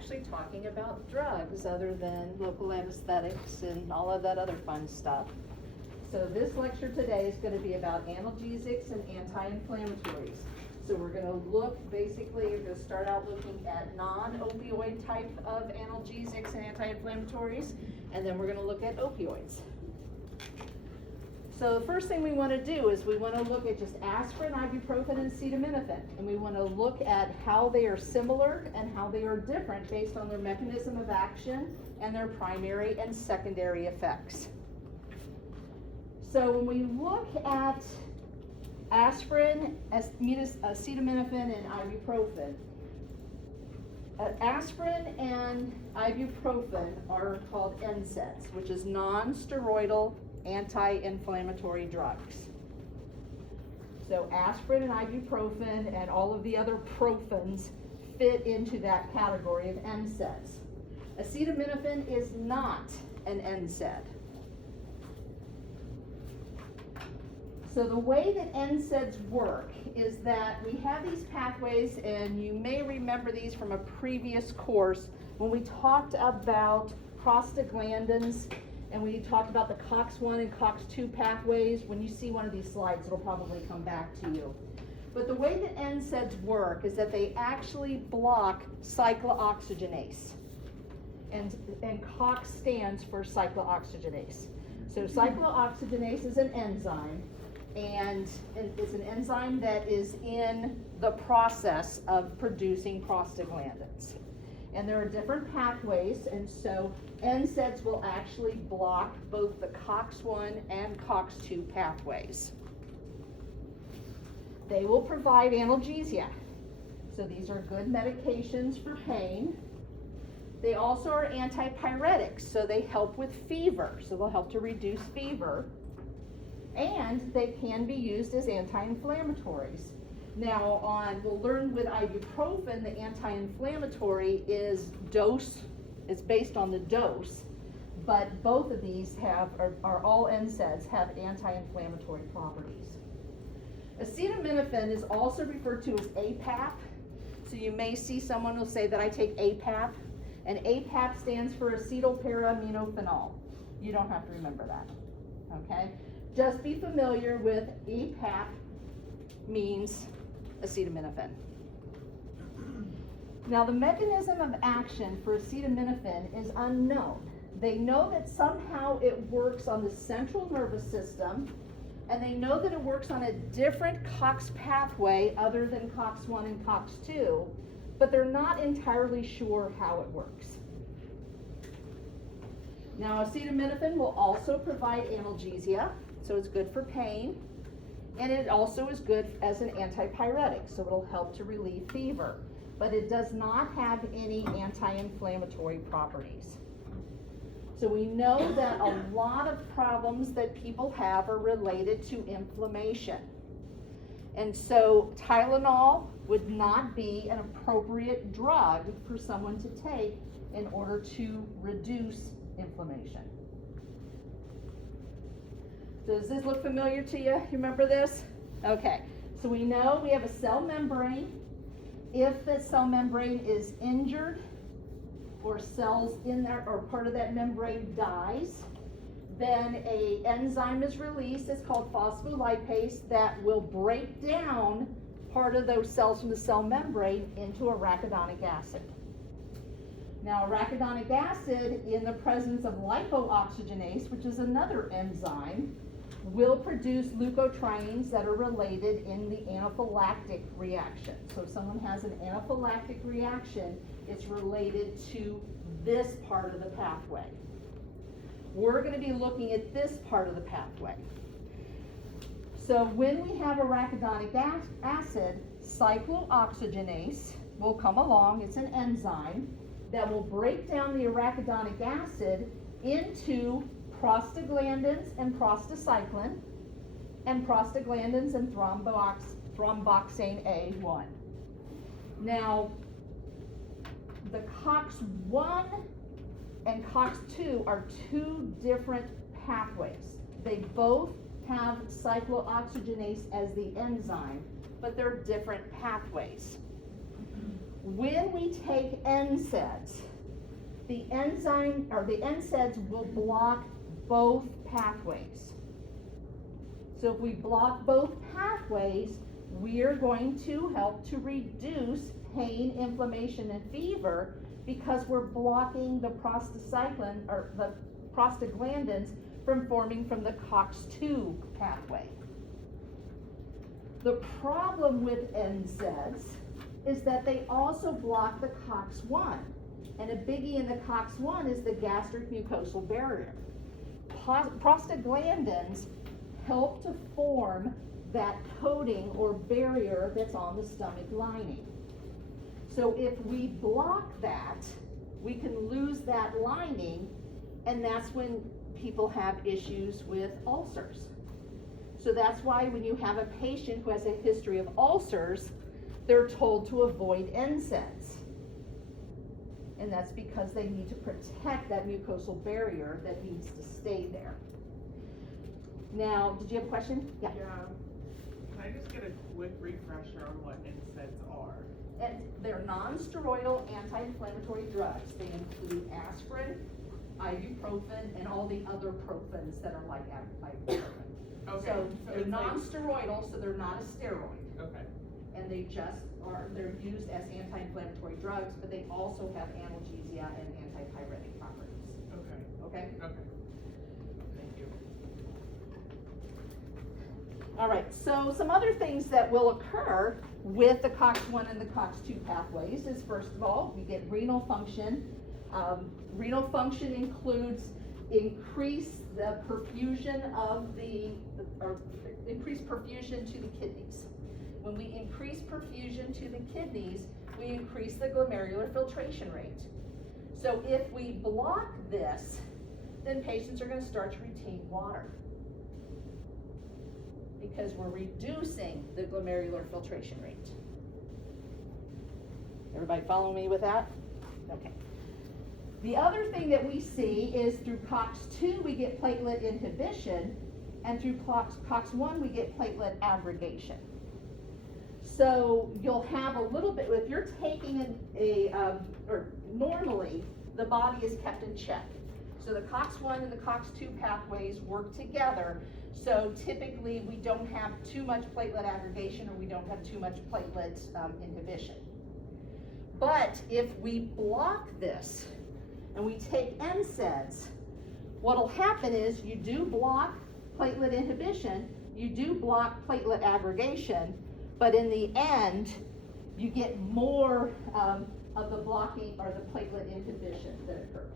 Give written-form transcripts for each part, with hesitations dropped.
actually talking about drugs other than local anesthetics and all of that other fun stuff. So this lecture today is going to be about analgesics and anti-inflammatories. So we're going to look, basically, we're going to start out looking at non-opioid type of analgesics and anti-inflammatories, and then we're going to look at opioids. So the first thing we want to do is we want to look at just aspirin, ibuprofen, and acetaminophen. And we want to look at how they are similar and how they are different based on their mechanism of action and their primary and secondary effects. So when we look at aspirin, acetaminophen, and ibuprofen, aspirin and ibuprofen are called NSAIDs, which is non-steroidal anti-inflammatory drugs. So aspirin and ibuprofen and all of the other profens fit into that category of NSAIDs. Acetaminophen is not an NSAID. So the way that NSAIDs work is that we have these pathways, and you may remember these from a previous course when we talked about prostaglandins and we talked about the COX-1 and COX-2 pathways. When you see one of these slides, it'll probably come back to you. But the way that NSAIDs work is that they actually block cyclooxygenase. And COX stands for cyclooxygenase. So cyclooxygenase is an enzyme, and it's an enzyme that is in the process of producing prostaglandins. And there are different pathways, and so NSAIDs will actually block both the COX-1 and COX-2 pathways. They will provide analgesia. So these are good medications for pain. They also are antipyretics, so they help with fever, so they'll help to reduce fever. And they can be used as anti-inflammatories. Now, we'll learn with ibuprofen, the anti-inflammatory is based on the dose, but both of these are all NSAIDs have anti-inflammatory properties. Acetaminophen is also referred to as APAP. So you may see someone will say that I take APAP, and APAP stands for acetylparaminophenol. You don't have to remember that, okay? Just be familiar with APAP means acetaminophen. Now, the mechanism of action for acetaminophen is unknown. They know that somehow it works on the central nervous system, and they know that it works on a different COX pathway other than COX-1 and COX-2, but they're not entirely sure how it works. Now, acetaminophen will also provide analgesia, so it's good for pain, and it also is good as an antipyretic, so it'll help to relieve fever, but it does not have any anti-inflammatory properties. So we know that a lot of problems that people have are related to inflammation. And so Tylenol would not be an appropriate drug for someone to take in order to reduce inflammation. Does this look familiar to you? You remember this? Okay, so we know we have a cell membrane. If the cell membrane is injured or cells in there or part of that membrane dies, then an enzyme is released. It's called phospholipase that will break down part of those cells from the cell membrane into arachidonic acid. Now, arachidonic acid, in the presence of lipooxygenase, which is another enzyme, will produce leukotrienes that are related in the anaphylactic reaction. So if someone has an anaphylactic reaction, it's related to this part of the pathway. We're going to be looking at this part of the pathway. So when we have arachidonic acid, cyclooxygenase will come along. It's an enzyme that will break down the arachidonic acid into prostaglandins and prostacyclin, and prostaglandins and thromboxane A1. Now, the COX-1 and COX-2 are two different pathways. They both have cyclooxygenase as the enzyme, but they're different pathways. when we take NSAIDs, the NSAIDs will block both pathways. So if we block both pathways, we are going to help to reduce pain, inflammation, and fever because we're blocking the prostacyclin or the prostaglandins from forming from the COX-2 pathway. The problem with NSAIDs is that they also block the COX-1. And a biggie in the COX-1 is the gastric mucosal barrier. Prostaglandins help to form that coating or barrier that's on the stomach lining. So if we block that, we can lose that lining, and that's when people have issues with ulcers. So that's why when you have a patient who has a history of ulcers, they're told to avoid NSAIDs. And that's because they need to protect that mucosal barrier that needs to stay there. Now, did you have a question? Yeah. Yeah. Can I just get a quick refresher on what NSAIDs are? And they're non-steroidal anti-inflammatory drugs. They include aspirin, ibuprofen, and all the other profens that are like ibuprofen. Okay. So they're it's non-steroidal, so they're not a steroid. Okay. And they're used as anti-inflammatory drugs, but they also have analgesia and antipyretic properties. Okay. Okay? Okay. Thank you. All right, so some other things that will occur with the COX-1 and the COX-2 pathways is, first of all, we get renal function. Renal function includes increased perfusion to the kidneys. When we increase perfusion to the kidneys, we increase the glomerular filtration rate. So if we block this, then patients are going to start to retain water because we're reducing the glomerular filtration rate. Everybody follow me with that? Okay. The other thing that we see is through COX-2 we get platelet inhibition, and through COX-1 we get platelet aggregation. So you'll have a little bit, if you're taking normally the body is kept in check. So the COX-1 and the COX-2 pathways work together. So typically we don't have too much platelet aggregation or we don't have too much platelet inhibition. But if we block this and we take NSAIDs, what'll happen is you do block platelet inhibition, you do block platelet aggregation, but in the end, you get more of the blocking or the platelet inhibition that occurs.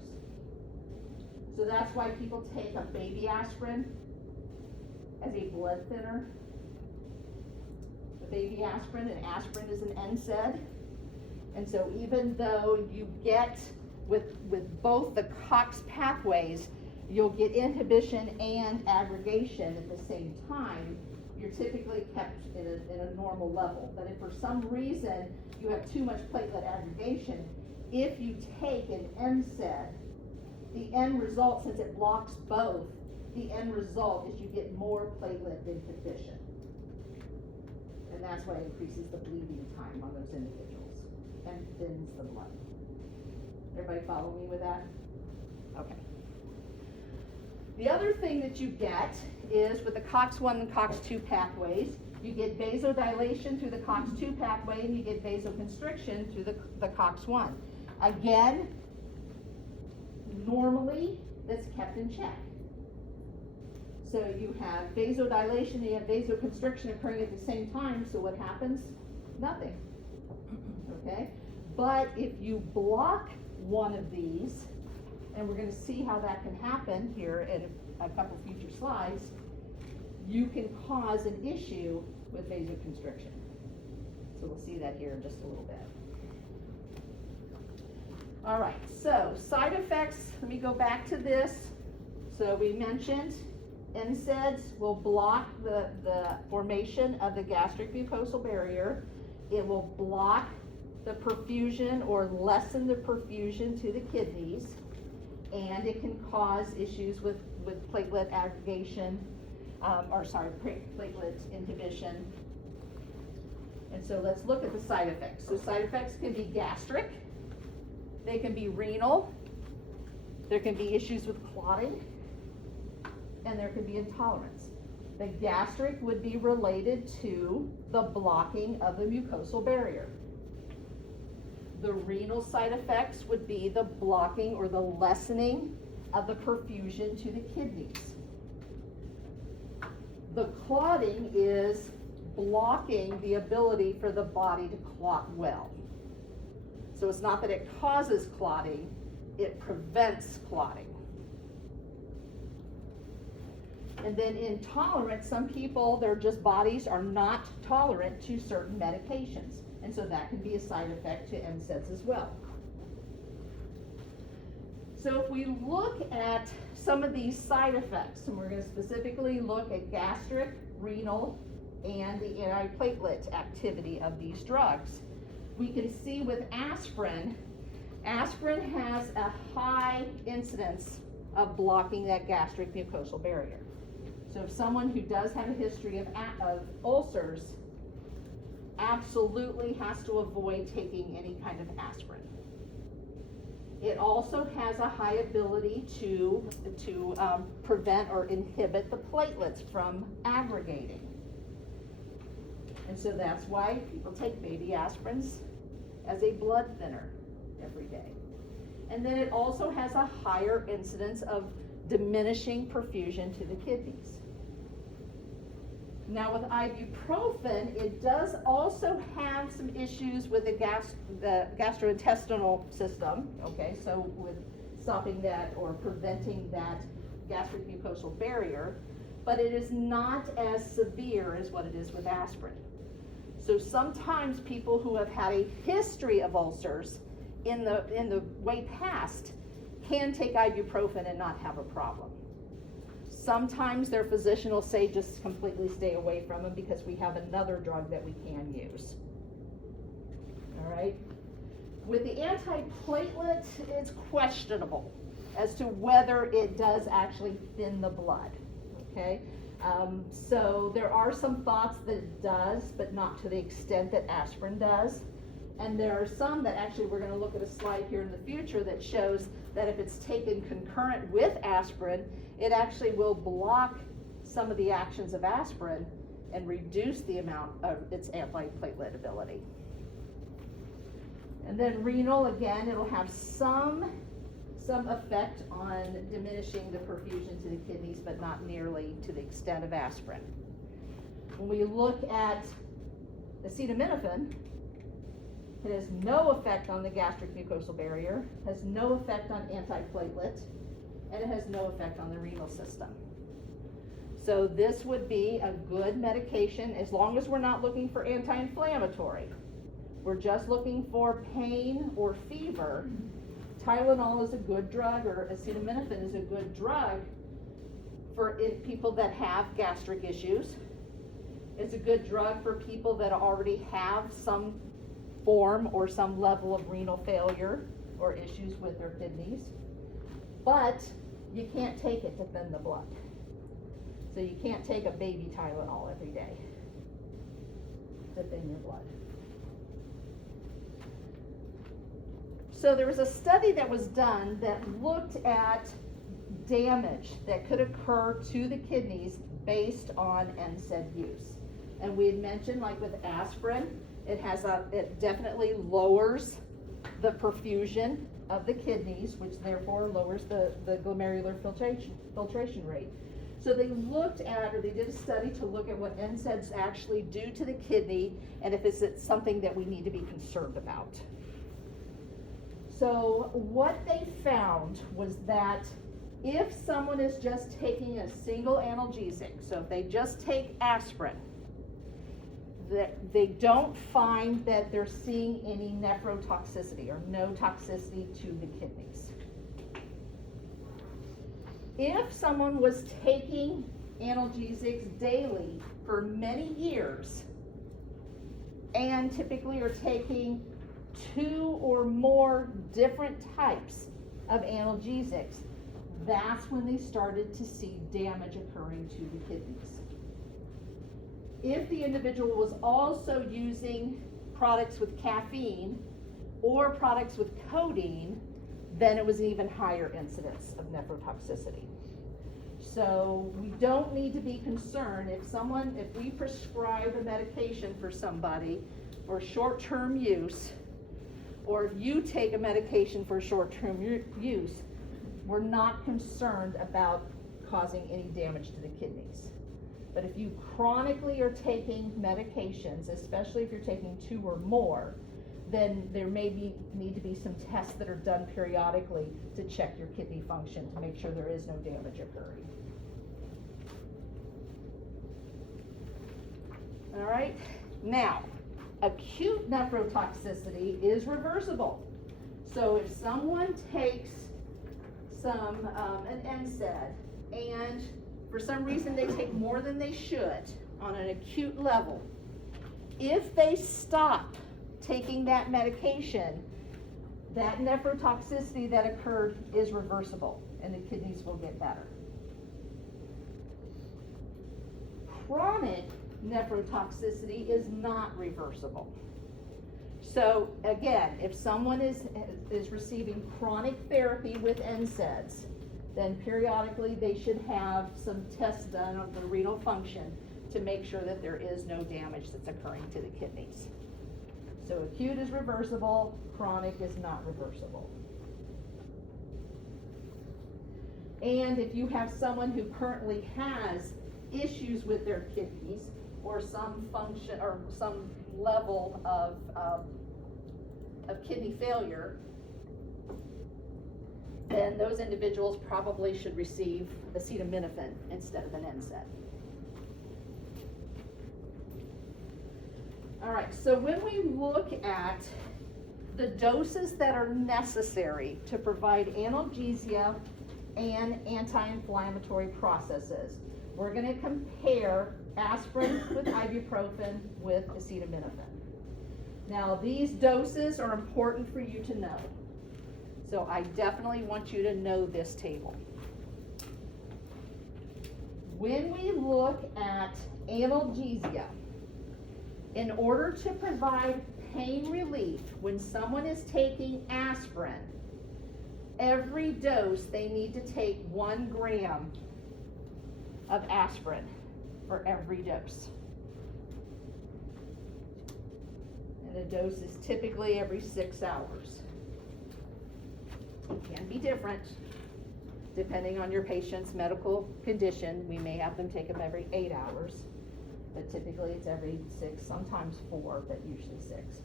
So that's why people take a baby aspirin as a blood thinner. The baby aspirin, and aspirin is an NSAID. And so even though you get with both the COX pathways, you'll get inhibition and aggregation at the same time, you're typically kept in a normal level. But if for some reason you have too much platelet aggregation, if you take an NSAID, the end result, since it blocks both, the end result is you get more platelet inhibition. And that's why it increases the bleeding time on those individuals and thins the blood. Everybody follow me with that? Okay. The other thing that you get is with the COX-1 and COX-2 pathways, you get vasodilation through the COX-2 pathway and you get vasoconstriction through the COX-1. Again, normally that's kept in check. So you have vasodilation and you have vasoconstriction occurring at the same time, so what happens? Nothing. Okay? But if you block one of these, and we're going to see how that can happen here in a couple future slides, you can cause an issue with vasoconstriction. So we'll see that here in just a little bit. All right, so side effects, let me go back to this. So we mentioned NSAIDs will block the formation of the gastric mucosal barrier. It will block the perfusion or lessen the perfusion to the kidneys. And it can cause issues with platelet aggregation, platelet inhibition. And so let's look at the side effects. So side effects can be gastric, they can be renal, there can be issues with clotting, and there can be intolerance. The gastric would be related to the blocking of the mucosal barrier. The renal side effects would be the blocking or the lessening of the perfusion to the kidneys. The clotting is blocking the ability for the body to clot well. So it's not that it causes clotting, it prevents clotting. And then intolerance, some people, their just bodies are not tolerant to certain medications. And so that can be a side effect to NSAIDs as well. So if we look at some of these side effects, and we're going to specifically look at gastric, renal, and the antiplatelet activity of these drugs, we can see with aspirin, aspirin has a high incidence of blocking that gastric mucosal barrier. So if someone who does have a history of ulcers absolutely has to avoid taking any kind of aspirin. It also has a high ability to prevent or inhibit the platelets from aggregating. And so that's why people take baby aspirins as a blood thinner every day. And then it also has a higher incidence of diminishing perfusion to the kidneys. Now with ibuprofen, it does also have some issues with the gastrointestinal system, okay, so with stopping that or preventing that gastric mucosal barrier, but it is not as severe as what it is with aspirin. So sometimes people who have had a history of ulcers in the way past can take ibuprofen and not have a problem. Sometimes their physician will say just completely stay away from them because we have another drug that we can use. All right. With the antiplatelet, it's questionable as to whether it does actually thin the blood. Okay. So there are some thoughts that it does, but not to the extent that aspirin does. And there are some that actually, we're going to look at a slide here in the future that shows that if it's taken concurrent with aspirin, it actually will block some of the actions of aspirin and reduce the amount of its antiplatelet ability. And then renal, again, it'll have some effect on diminishing the perfusion to the kidneys, but not nearly to the extent of aspirin. When we look at acetaminophen, it has no effect on the gastric mucosal barrier, has no effect on antiplatelet, and it has no effect on the renal system. So this would be a good medication as long as we're not looking for anti-inflammatory. We're just looking for pain or fever. Tylenol is a good drug, or acetaminophen is a good drug for people that have gastric issues. It's a good drug for people that already have some form or some level of renal failure or issues with their kidneys. But you can't take it to thin the blood. So you can't take a baby Tylenol every day to thin your blood. So there was a study that was done that looked at damage that could occur to the kidneys based on NSAID use. And we had mentioned, like with aspirin, it definitely lowers the perfusion of the kidneys, which therefore lowers the glomerular filtration rate. So they looked at, or they did a study to look at what NSAIDs actually do to the kidney and if it's something that we need to be concerned about. So what they found was that if someone is just taking a single analgesic, so if they just take aspirin, that they don't find that they're seeing any nephrotoxicity or no toxicity to the kidneys. If someone was taking analgesics daily for many years and typically are taking 2 or more different types of analgesics, that's when they started to see damage occurring to the kidneys. If the individual was also using products with caffeine or products with codeine, then it was an even higher incidence of nephrotoxicity. So we don't need to be concerned if we prescribe a medication for somebody for short-term use, or if you take a medication for short-term use, we're not concerned about causing any damage to the kidneys. But if you chronically are taking medications, especially if you're taking 2 or more, then there may need to be some tests that are done periodically to check your kidney function to make sure there is no damage occurring. All right, now, acute nephrotoxicity is reversible. So if someone takes an NSAID and for some reason they take more than they should on an acute level, if they stop taking that medication, that nephrotoxicity that occurred is reversible and the kidneys will get better. Chronic nephrotoxicity is not reversible. So again, if someone is receiving chronic therapy with NSAIDs, then periodically they should have some tests done of the renal function to make sure that there is no damage that's occurring to the kidneys. So acute is reversible, chronic is not reversible. And if you have someone who currently has issues with their kidneys or some function or some level of kidney failure, then those individuals probably should receive acetaminophen instead of an NSAID. All right, so when we look at the doses that are necessary to provide analgesia and anti-inflammatory processes, we're going to compare aspirin with ibuprofen with acetaminophen. Now, these doses are important for you to know. So I definitely want you to know this table. When we look at analgesia, in order to provide pain relief when someone is taking aspirin, every dose they need to take 1 gram of aspirin for every dose. And the dose is typically every 6 hours. It can be different depending on your patient's medical condition. We may have them take them every 8 hours, but typically it's every 6, sometimes 4, but usually 6.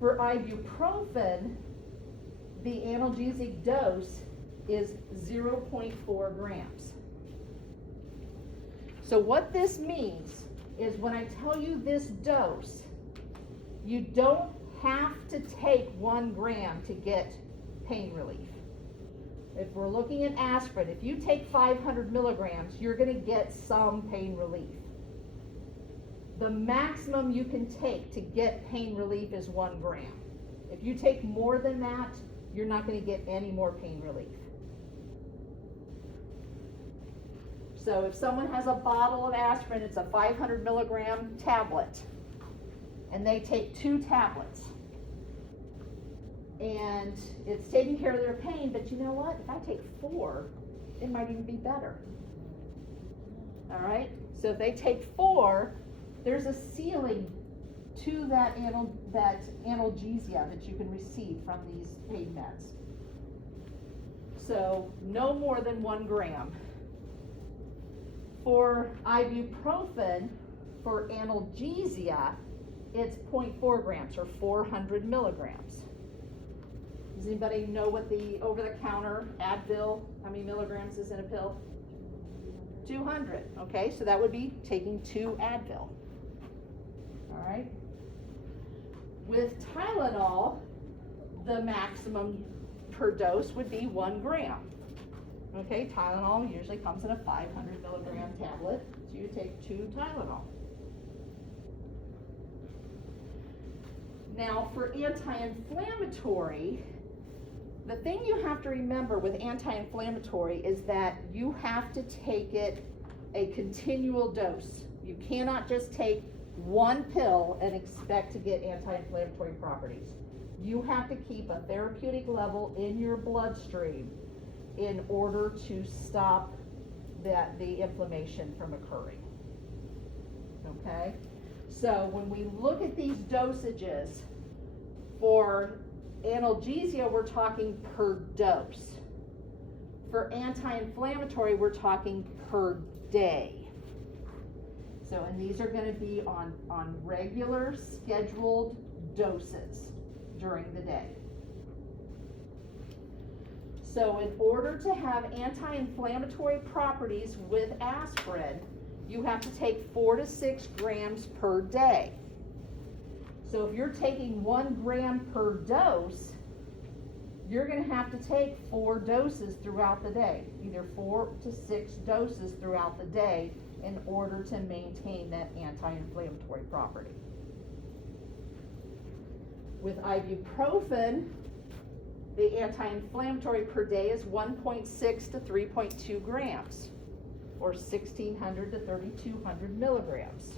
For ibuprofen, the analgesic dose is 0.4 grams. So what this means is when I tell you this dose, you don't have to take 1 gram to get pain relief. If we're looking at aspirin, if you take 500 milligrams, you're going to get some pain relief. The maximum you can take to get pain relief is 1 gram. If you take more than that, you're not going to get any more pain relief. So if someone has a bottle of aspirin, it's a 500 milligram tablet, and they take 2 tablets, and it's taking care of their pain, but you know what? If I take 4, it might even be better. All right? So if they take 4, there's a ceiling to that analgesia that you can receive from these pain meds. So no more than 1 gram. For ibuprofen, for analgesia, it's 0.4 grams or 400 milligrams. Does anybody know what the over-the-counter Advil, how many milligrams is in a pill? 200, okay, so that would be taking 2 Advil. All right. With Tylenol, the maximum per dose would be 1 gram. Okay, Tylenol usually comes in a 500 milligram tablet, so you take 2 Tylenol. Now for anti-inflammatory, the thing you have to remember with anti-inflammatory is that you have to take it a continual dose You cannot just take one pill and expect to get anti-inflammatory properties. You have to keep a therapeutic level in your bloodstream in order to stop the inflammation from occurring. Okay? So when we look at these dosages, for analgesia, we're talking per dose. For anti-inflammatory, we're talking per day. So, and these are going to be on regular scheduled doses during the day. So in order to have anti-inflammatory properties with aspirin, you have to take 4 to 6 grams per day. So if you're taking 1 gram per dose, you're going to have to take 4 doses throughout the day, either 4 to 6 doses throughout the day in order to maintain that anti-inflammatory property. With ibuprofen, the anti-inflammatory per day is 1.6 to 3.2 grams, or 1,600 to 3,200 milligrams.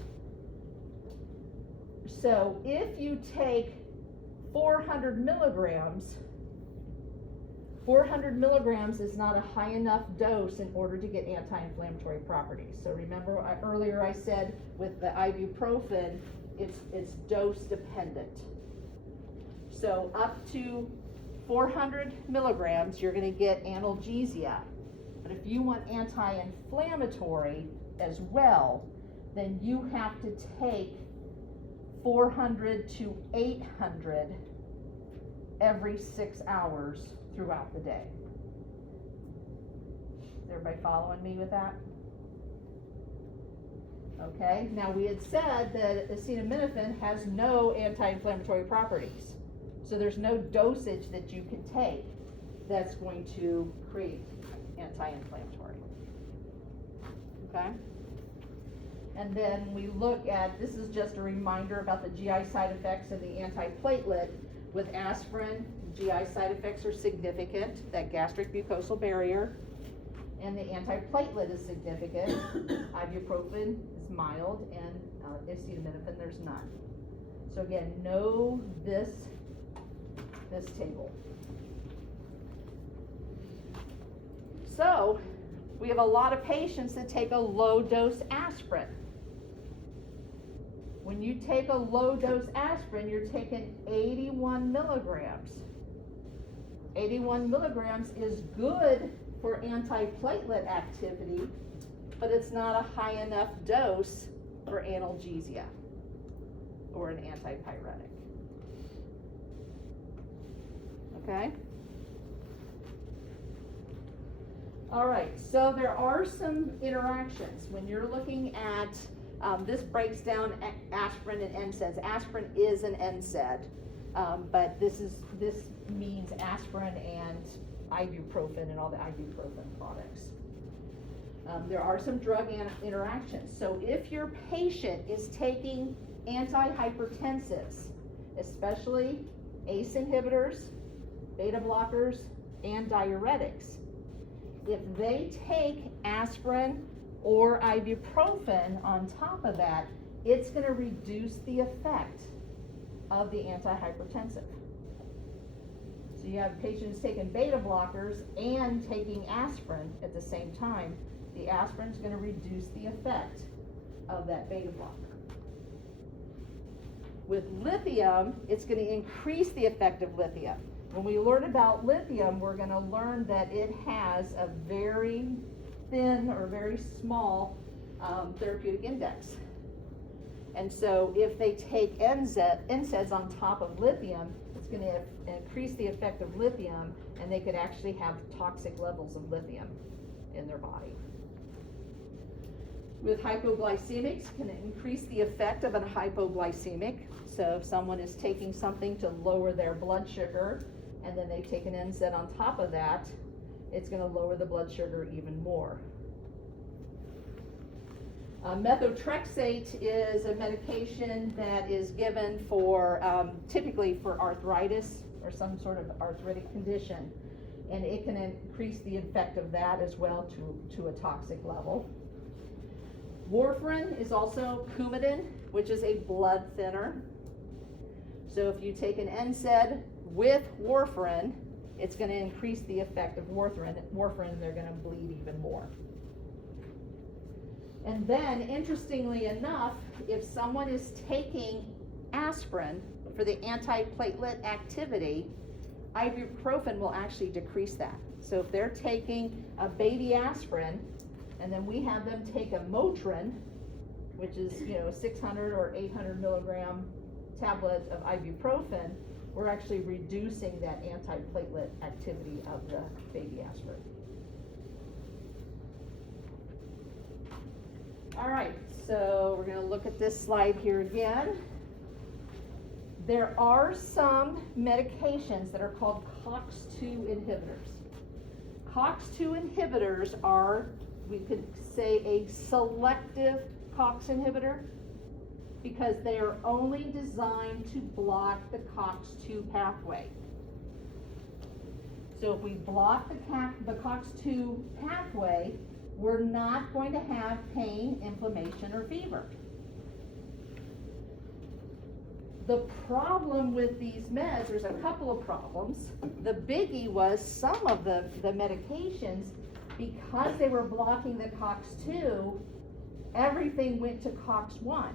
So if you take 400 milligrams, 400 milligrams is not a high enough dose in order to get anti-inflammatory properties. So remember earlier I said with the ibuprofen, it's dose dependent. So up to 400 milligrams, you're going to get analgesia. But if you want anti-inflammatory as well, then you have to take 400 to 800 every 6 hours throughout the day. Is everybody following me with that? Okay, now we had said that acetaminophen has no anti-inflammatory properties. So there's no dosage that you can take that's going to create anti-inflammatory. Okay? And then we look at, this is just a reminder about the GI side effects of the antiplatelet. With aspirin, GI side effects are significant, that gastric mucosal barrier, and the antiplatelet is significant. Ibuprofen is mild, and acetaminophen, there's none. So again, know this table. So, we have a lot of patients that take a low dose aspirin. When you take a low dose aspirin, you're taking 81 milligrams. 81 milligrams is good for antiplatelet activity, but it's not a high enough dose for analgesia or an antipyretic. Okay? All right, so there are some interactions. When you're looking at, this breaks down aspirin and NSAIDs. Aspirin is an NSAID, but this means aspirin and ibuprofen and all the ibuprofen products. There are some drug interactions. So if your patient is taking antihypertensives, especially ACE inhibitors, beta blockers, and diuretics, if they take aspirin or ibuprofen on top of that, it's going to reduce the effect of the antihypertensive. So you have patients taking beta blockers and taking aspirin at the same time. The aspirin is going to reduce the effect of that beta blocker. With lithium, it's going to increase the effect of lithium. When we learn about lithium, we're going to learn that it has a very thin or very small therapeutic index. And so if they take NSAIDs on top of lithium, it's going to increase the effect of lithium, and they could actually have toxic levels of lithium in their body. With hypoglycemics, can increase the effect of a hypoglycemic. So if someone is taking something to lower their blood sugar, and then they take an NSAID on top of that, it's going to lower the blood sugar even more. Methotrexate is a medication that is given for, typically for arthritis or some sort of arthritic condition, and it can increase the effect of that as well to a toxic level. Warfarin is also Coumadin, which is a blood thinner. So if you take an NSAID with warfarin, it's going to increase the effect of warfarin, and they're going to bleed even more. And then, interestingly enough, if someone is taking aspirin for the antiplatelet activity, ibuprofen will actually decrease that. So if they're taking a baby aspirin, and then we have them take a Motrin, which is 600 or 800 milligram tablet of ibuprofen, we're actually reducing that antiplatelet activity of the baby aspirin. All right, so we're going to look at this slide here again. There are some medications that are called COX-2 inhibitors. COX-2 inhibitors are, we could say, a selective COX inhibitor because they are only designed to block the COX-2 pathway. So if we block the COX-2 pathway, we're not going to have pain, inflammation, or fever. The problem with these meds, there's a couple of problems. The biggie was some of the medications, because they were blocking the COX-2, everything went to COX-1.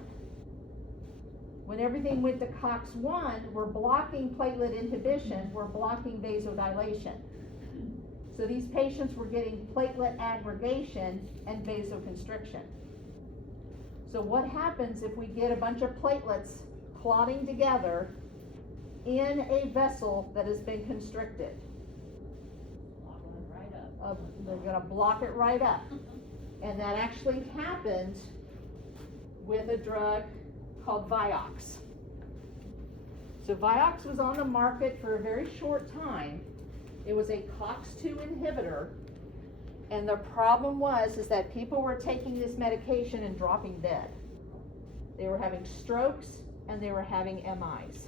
When everything went to COX-1, we're blocking platelet inhibition, we're blocking vasodilation. So these patients were getting platelet aggregation and vasoconstriction. So what happens if we get a bunch of platelets clotting together in a vessel that has been constricted? They're going to block it right up. And that actually happened with a drug called Vioxx. So Vioxx was on the market for a very short time. It was a COX-2 inhibitor, and the problem was that people were taking this medication and dropping dead. They were having strokes and they were having MIs.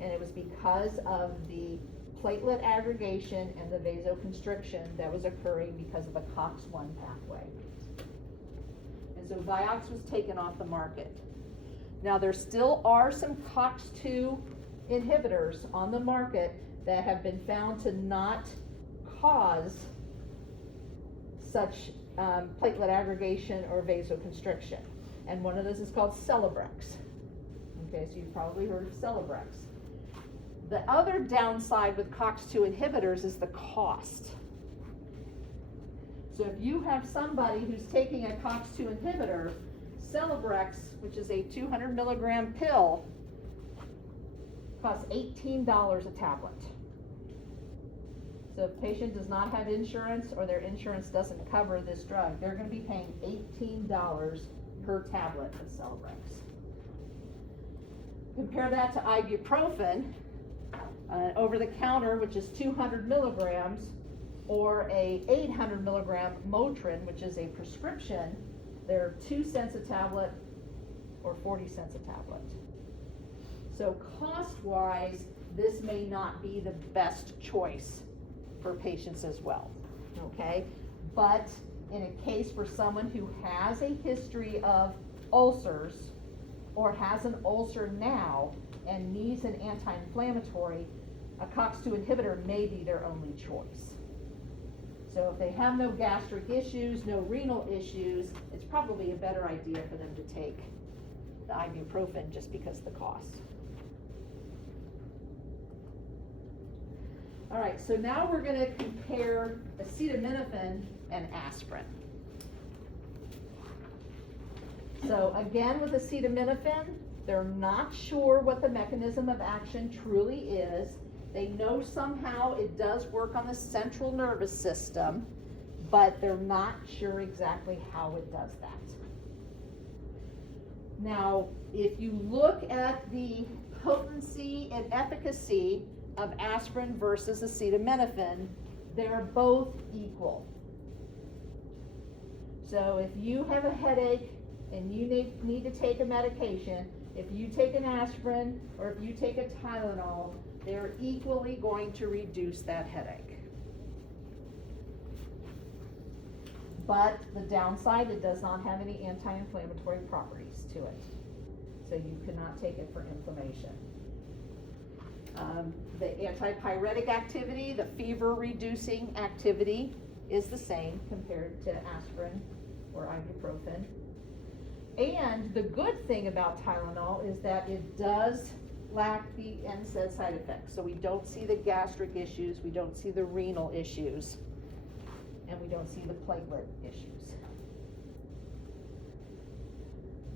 And it was because of the platelet aggregation and the vasoconstriction that was occurring because of the COX-1 pathway. And so Vioxx was taken off the market. Now there still are some COX-2 inhibitors on the market that have been found to not cause such platelet aggregation or vasoconstriction. And one of those is called Celebrex. Okay, so you've probably heard of Celebrex. The other downside with COX-2 inhibitors is the cost. So if you have somebody who's taking a COX-2 inhibitor, Celebrex, which is a 200 milligram pill, costs $18 a tablet. So if a patient does not have insurance or their insurance doesn't cover this drug, they're going to be paying $18 per tablet of Celebrex. Compare that to ibuprofen, over the counter, which is 200 milligrams, or a 800 milligram Motrin, which is a prescription. They're 2 cents a tablet or 40 cents a tablet. So cost-wise, this may not be the best choice for patients as well, okay? But in a case for someone who has a history of ulcers or has an ulcer now and needs an anti-inflammatory, a COX-2 inhibitor may be their only choice. So if they have no gastric issues, no renal issues, it's probably a better idea for them to take the ibuprofen just because of the cost. All right, so now we're going to compare acetaminophen and aspirin. So again, with acetaminophen, they're not sure what the mechanism of action truly is. They know somehow it does work on the central nervous system, but they're not sure exactly how it does that. Now, if you look at the potency and efficacy of aspirin versus acetaminophen, they're both equal. So if you have a headache and you need to take a medication, if you take an aspirin or if you take a Tylenol, they're equally going to reduce that headache. but the downside, it does not have any anti-inflammatory properties to it. So you cannot take it for inflammation. The antipyretic activity, the fever reducing activity is the same compared to aspirin or ibuprofen. And the good thing about Tylenol is that it does lack the NSAID side effects. So we don't see the gastric issues, we don't see the renal issues, and we don't see the platelet issues.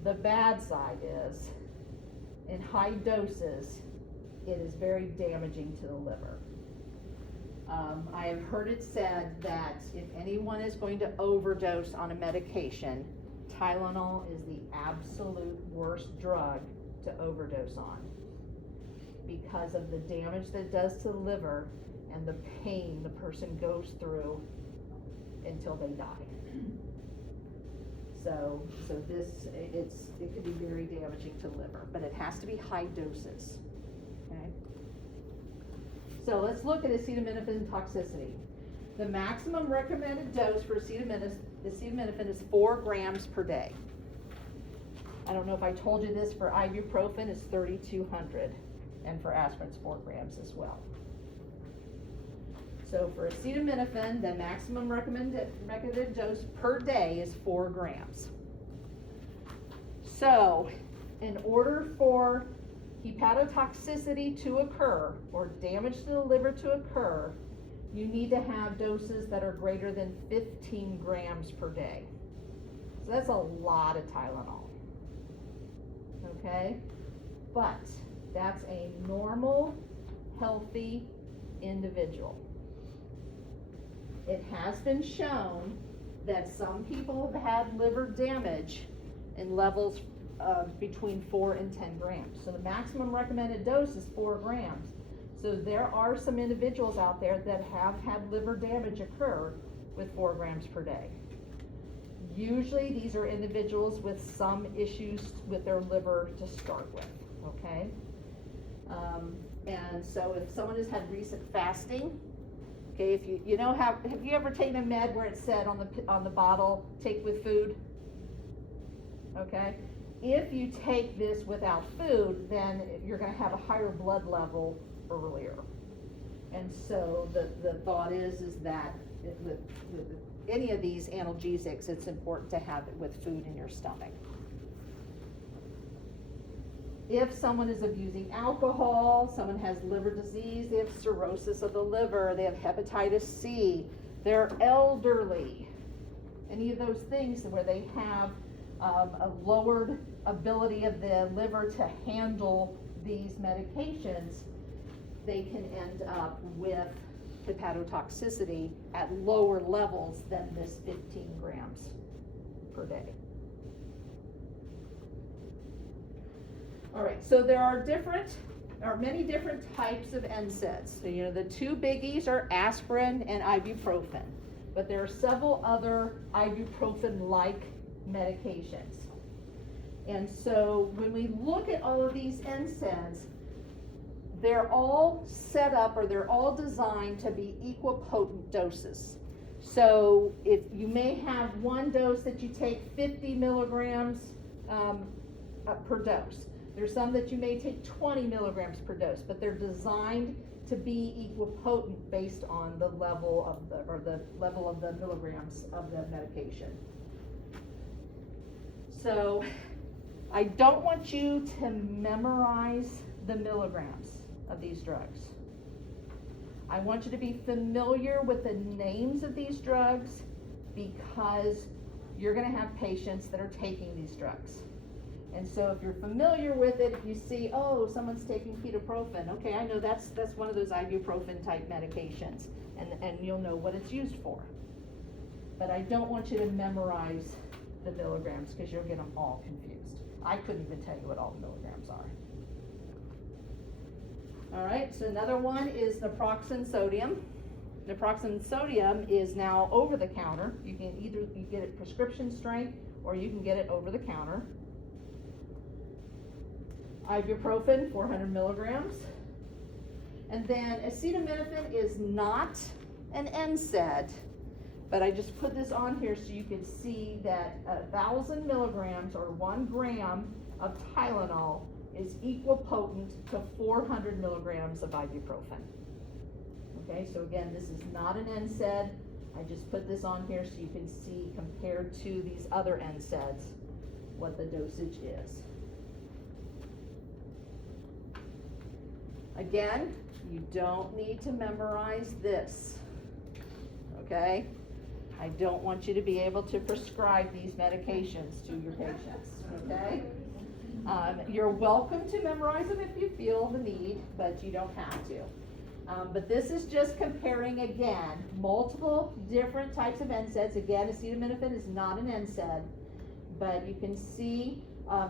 The bad side is, in high doses, it is very damaging to the liver. I have heard it said that if anyone is going to overdose on a medication, Tylenol is the absolute worst drug to overdose on because of the damage that it does to the liver and the pain the person goes through until they die. So it can be very damaging to the liver, but it has to be high doses. Okay. So let's look at acetaminophen toxicity. The maximum recommended dose for acetaminophen is 4 grams per day. I don't know if I told you this, for ibuprofen it's 3,200, and for aspirin it's 4 grams as well. So for acetaminophen, the maximum recommended dose per day is 4 grams. So in order for hepatotoxicity to occur, or damage to the liver to occur, you need to have doses that are greater than 15 grams per day. So that's a lot of Tylenol. Okay? But that's a normal, healthy individual. It has been shown that some people have had liver damage in levels of between 4 and 10 grams. So the maximum recommended dose is 4 grams. So there are some individuals out there that have had liver damage occur with 4 grams per day. Usually these are individuals with some issues with their liver to start with, okay? And so if someone has had recent fasting, okay, if you know, have you ever taken a med where it said on the bottle, take with food? Okay? If you take this without food, then you're going to have a higher blood level earlier. And so the thought is that with any of these analgesics, it's important to have it with food in your stomach. If someone is abusing alcohol, someone has liver disease, they have cirrhosis of the liver, they have hepatitis C, they're elderly, any of those things where they have a lowered ability of the liver to handle these medications, they can end up with hepatotoxicity at lower levels than this 15 grams per day. All right, so there are many different types of NSAIDs. So, you know, the two biggies are aspirin and ibuprofen, but there are several other ibuprofen-like medications. And so when we look at all of these NSAIDs, they're all set up, or they're all designed to be equipotent doses. So if you may have one dose that you take 50 milligrams per dose. There's some that you may take 20 milligrams per dose, but they're designed to be equipotent based on the level of the milligrams of the medication. So I don't want you to memorize the milligrams of these drugs. I want you to be familiar with the names of these drugs, because you're going to have patients that are taking these drugs. And so if you're familiar with it, if you see, oh, someone's taking ketoprofen, okay, I know that's one of those ibuprofen type medications, and you'll know what it's used for. But I don't want you to memorize the milligrams, because you'll get them all confused. I couldn't even tell you what all the milligrams are. All right, so another one is naproxen sodium. Naproxen sodium is now over the counter. You get it prescription strength, or you can get it over the counter. Ibuprofen, 400 milligrams. And then acetaminophen is not an NSAID, But I just put this on here so you can see that 1,000 milligrams or 1 gram of Tylenol is equal potent to 400 milligrams of ibuprofen. Okay, so again, this is not an NSAID. I just put this on here so you can see compared to these other NSAIDs what the dosage is. Again, you don't need to memorize this, okay? I don't want you to be able to prescribe these medications to your patients, okay? You're welcome to memorize them if you feel the need, but you don't have to. But this is just comparing, again, multiple different types of NSAIDs. Again, acetaminophen is not an NSAID, but you can see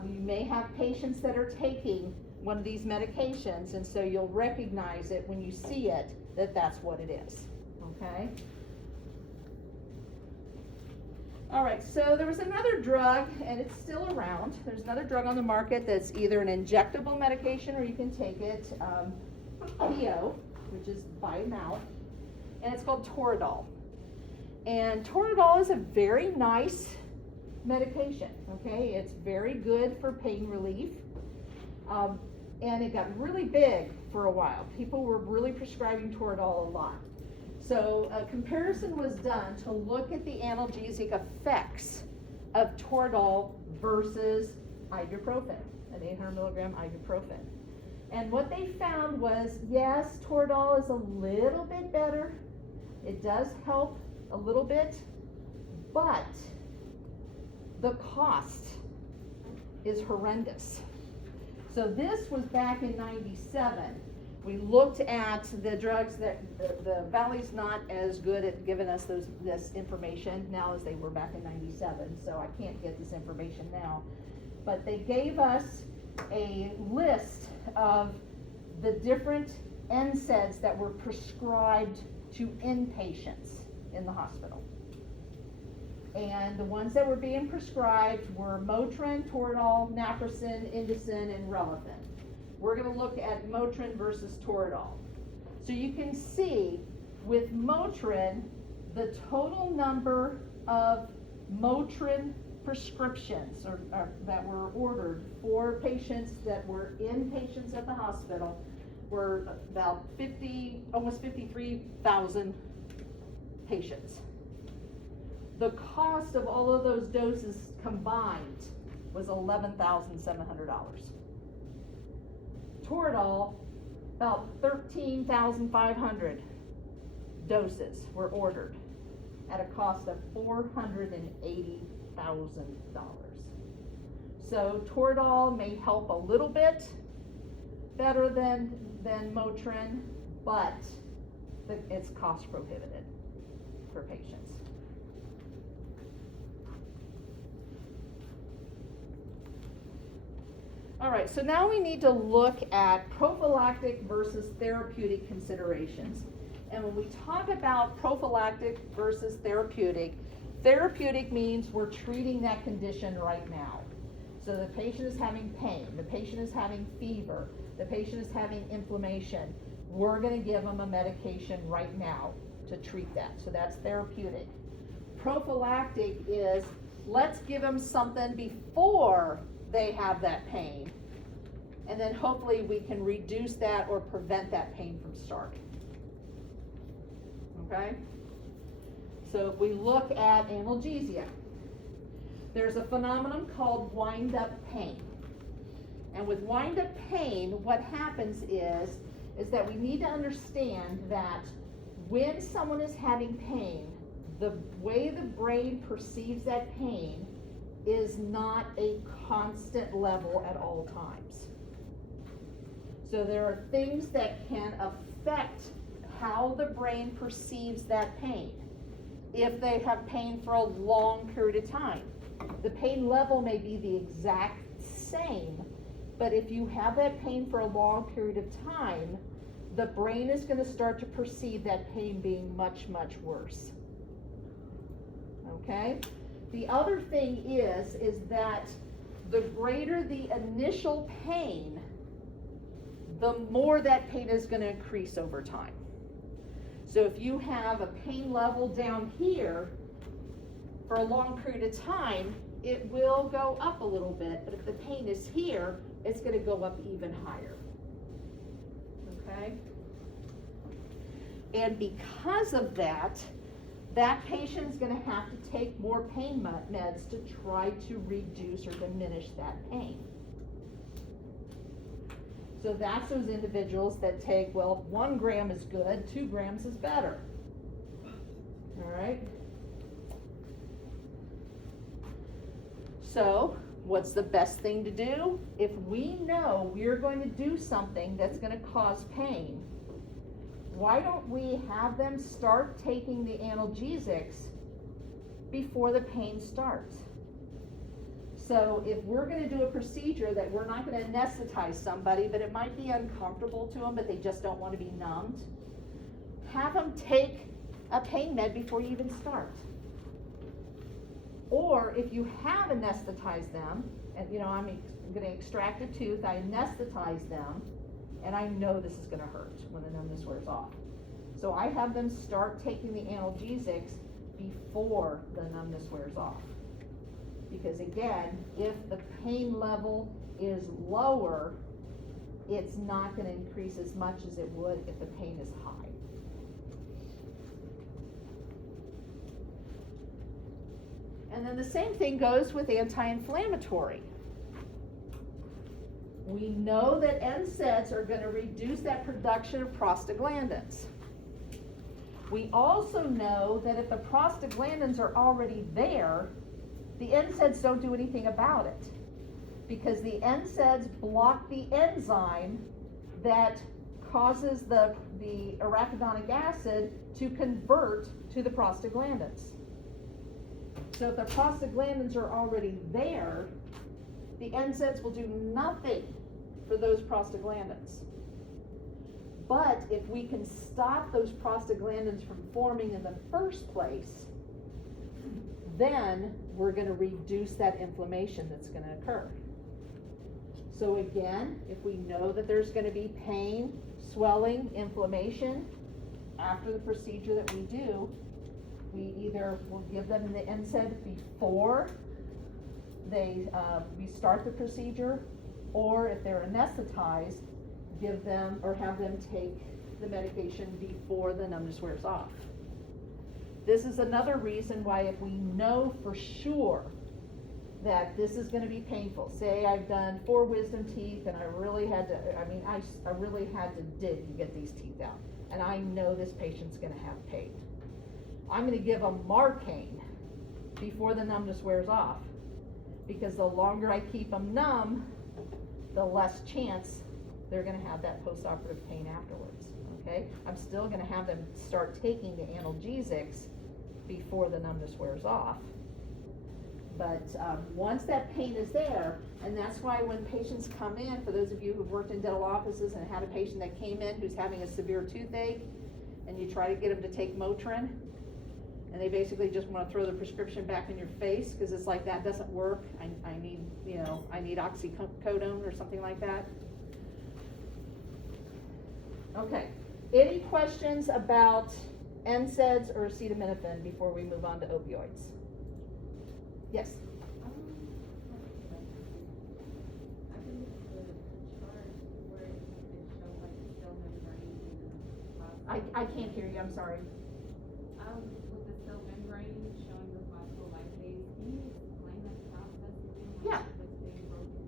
you may have patients that are taking one of these medications, and so you'll recognize it when you see it, that that's what it is, okay? All right, so there was another drug, and it's still around. There's another drug on the market that's either an injectable medication or you can take it, PO, which is by mouth, and it's called Toradol. And Toradol is a very nice medication, okay? It's very good for pain relief. And it got really big for a while. People were really prescribing Toradol a lot. So a comparison was done to look at the analgesic effects of Toradol versus ibuprofen, an 800 milligram ibuprofen. And what they found was, yes, Toradol is a little bit better. It does help a little bit, but the cost is horrendous. So this was back in 97. We looked at the drugs that the Valley's not as good at giving us this information now as they were back in 97, so I can't get this information now. But they gave us a list of the different NSAIDs that were prescribed to inpatients in the hospital. And the ones that were being prescribed were Motrin, Toradol, Naproxen, Indocin, and Relafin. We're going to look at Motrin versus Toradol. So you can see with Motrin, the total number of Motrin prescriptions that were ordered for patients that were inpatients at the hospital were about almost 53,000 patients. The cost of all of those doses combined was $11,700. Toradol, about 13,500 doses were ordered at a cost of $480,000. So Toradol may help a little bit better than Motrin, but it's cost prohibitive for patients. All right, so now we need to look at prophylactic versus therapeutic considerations. And when we talk about prophylactic versus therapeutic means we're treating that condition right now. So the patient is having pain, the patient is having fever, the patient is having inflammation. We're going to give them a medication right now to treat that. So that's therapeutic. Prophylactic is, let's give them something before they have that pain, and then hopefully we can reduce that or prevent that pain from starting. Okay? So if we look at analgesia, there's a phenomenon called wind-up pain. And with wind-up pain, what happens is that we need to understand that when someone is having pain, the way the brain perceives that pain is not a constant level at all times. So there are things that can affect how the brain perceives that pain. If they have pain for a long period of time, the pain level may be the exact same, but if you have that pain for a long period of time, the brain is going to start to perceive that pain being much, much worse. Okay? The other thing is that the greater the initial pain, the more that pain is going to increase over time. So if you have a pain level down here for a long period of time, it will go up a little bit, but if the pain is here, it's gonna go up even higher. Okay? And because of that, that patient's gonna have to take more pain meds to try to reduce or diminish that pain. So that's those individuals that take, well, 1 gram is good, 2 grams is better. All right? So, what's the best thing to do? If we know we're going to do something that's going to cause pain, why don't we have them start taking the analgesics before the pain starts? So if we're going to do a procedure that we're not going to anesthetize somebody, but it might be uncomfortable to them, but they just don't want to be numbed, have them take a pain med before you even start. Or if you have anesthetized them, and you know, I'm going to extract a tooth, I anesthetize them, and I know this is going to hurt when the numbness wears off. So I have them start taking the analgesics before the numbness wears off. Because again, if the pain level is lower, it's not going to increase as much as it would if the pain is high. And then the same thing goes with anti-inflammatory. We know that NSAIDs are going to reduce that production of prostaglandins. We also know that if the prostaglandins are already there, the NSAIDs don't do anything about it, because the NSAIDs block the enzyme that causes the arachidonic acid to convert to the prostaglandins. So if the prostaglandins are already there, the NSAIDs will do nothing for those prostaglandins. But if we can stop those prostaglandins from forming in the first place, then we're going to reduce that inflammation that's going to occur. So again, if we know that there's going to be pain, swelling, inflammation after the procedure that we do, we either will give them the NSAID before we start the procedure, or if they're anesthetized, give them or have them take the medication before the numbness wears off. This is another reason why, if we know for sure that this is going to be painful, say I've done 4 wisdom teeth and I really had to dig to get these teeth out, and I know this patient's going to have pain, I'm going to give them Marcaine before the numbness wears off, because the longer I keep them numb, the less chance they're going to have that postoperative pain afterwards. Okay, I'm still going to have them start taking the analgesics before the numbness wears off. But once that pain is there, and that's why when patients come in, for those of you who've worked in dental offices and had a patient that came in who's having a severe toothache, and you try to get them to take Motrin, and they basically just want to throw the prescription back in your face because it's like, that doesn't work. I need oxycodone or something like that. Okay. Any questions about NSAIDs or acetaminophen before we move on to opioids? Yes? I can't hear you, I'm sorry. With the cell membrane showing the phospholipase, can you explain that process again? Yeah. It's being broken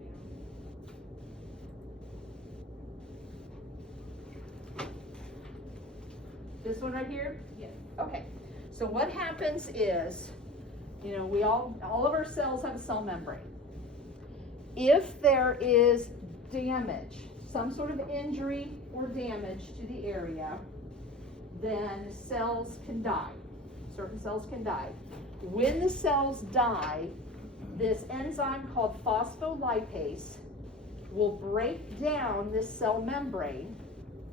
down. This one right here? Yes. Okay, so what happens is, we all of our cells have a cell membrane. If there is damage, some sort of injury or damage to the area, then cells can die. Certain cells can die. When the cells die, this enzyme called phospholipase will break down this cell membrane,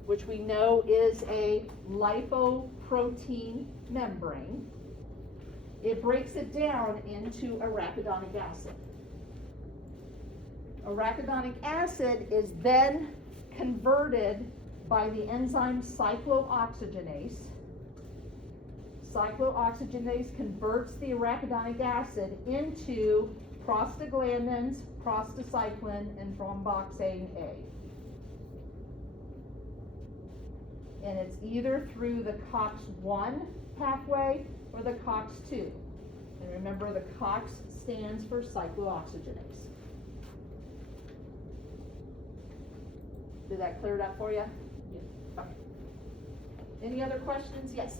which we know is a lipoprotein membrane. It breaks it down into arachidonic acid. Arachidonic acid is then converted by the enzyme cyclooxygenase cyclooxygenase converts the arachidonic acid into prostaglandins, prostacyclin, and thromboxane A. And it's either through the COX-1 pathway or the COX-2. And remember, the COX stands for cyclooxygenase. Did that clear it up for you? Yes. Okay. Any other questions? Yes.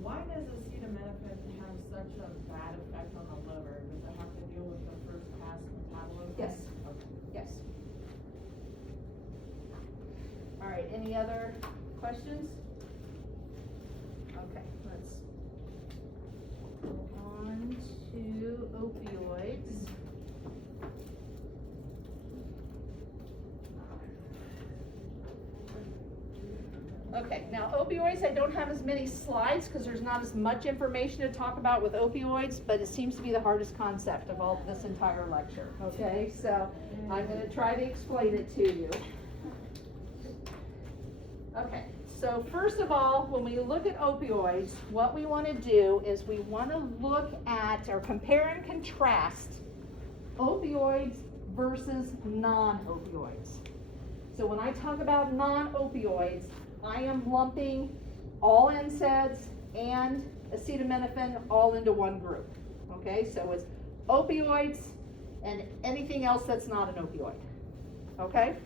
Why does acetaminophen have such a bad effect on the liver? Does it have to deal with the first pass metabolism? Yes. Okay. Yes. All right, any other questions? Okay, let's go on to opioids. Okay, now opioids, I don't have as many slides because there's not as much information to talk about with opioids, but it seems to be the hardest concept of all this entire lecture, okay? So I'm gonna try to explain it to you. Okay, so first of all, when we look at opioids, what we wanna do is we wanna look at or compare and contrast opioids versus non-opioids. So when I talk about non-opioids, I am lumping all NSAIDs and acetaminophen all into one group. Okay, so it's opioids and anything else that's not an opioid. Okay?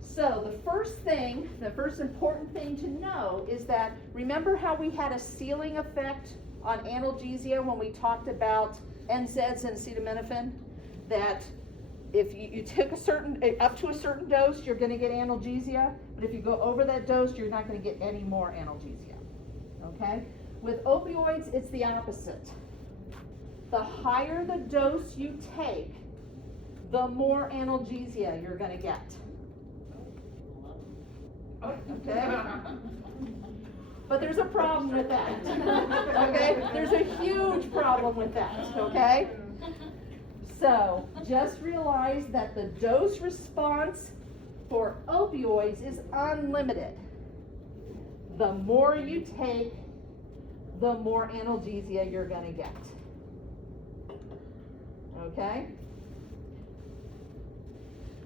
So the first important thing to know is that, remember how we had a ceiling effect on analgesia when we talked about NSAIDs and acetaminophen? That if you took up to a certain dose, you're going to get analgesia, but if you go over that dose, you're not going to get any more analgesia. Okay? With opioids, it's the opposite. The higher the dose you take, the more analgesia you're going to get. Okay? But there's a problem with that. Okay? There's a huge problem with that. Okay? So just realize that the dose response for opioids is unlimited. The more you take, the more analgesia you're going to get. Okay?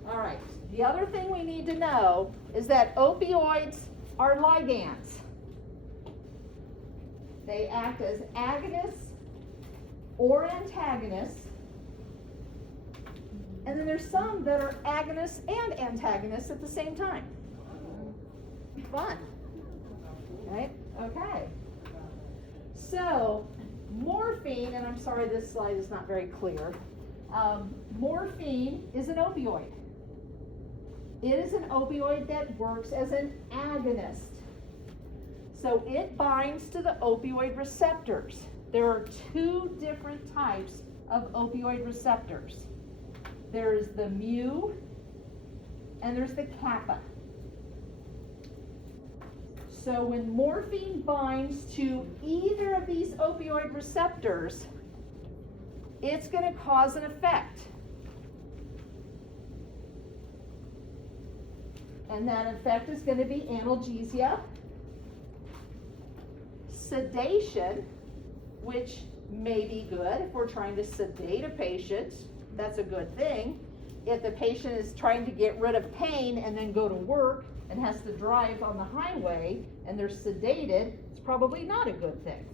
All right. The other thing we need to know is that opioids are ligands. They act as agonists or antagonists. And then there's some that are agonists and antagonists at the same time. Fun. Right? Okay. So, morphine, and I'm sorry this slide is not very clear. Morphine is an opioid. It is an opioid that works as an agonist. So it binds to the opioid receptors. There are two different types of opioid receptors. There's the mu and there's the kappa. So when morphine binds to either of these opioid receptors, it's going to cause an effect. And that effect is going to be analgesia, sedation, which may be good if we're trying to sedate a patient. That's a good thing. If the patient is trying to get rid of pain and then go to work and has to drive on the highway and they're sedated, it's probably not a good thing.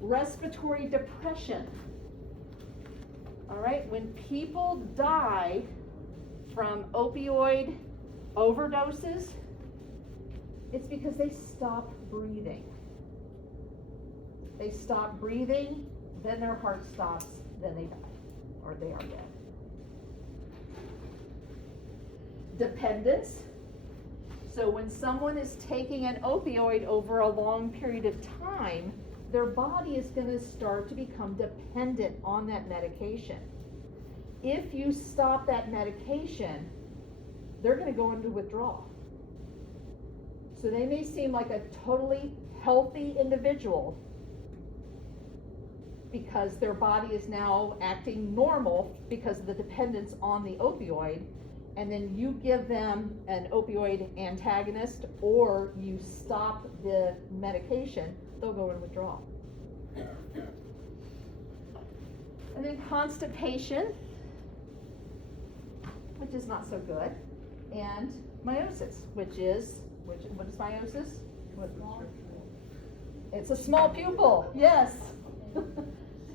Respiratory depression. All right, when people die from opioid overdoses, it's because they stop breathing. They stop breathing, then their heart stops, then they die, or they are dead. Dependence. So when someone is taking an opioid over a long period of time, their body is going to start to become dependent on that medication. If you stop that medication, they're going to go into withdrawal. So they may seem like a totally healthy individual because their body is now acting normal because of the dependence on the opioid, and then you give them an opioid antagonist or you stop the medication, they'll go in withdrawal. And then constipation, which is not so good, and meiosis, what is meiosis? It's a small pupil, yes.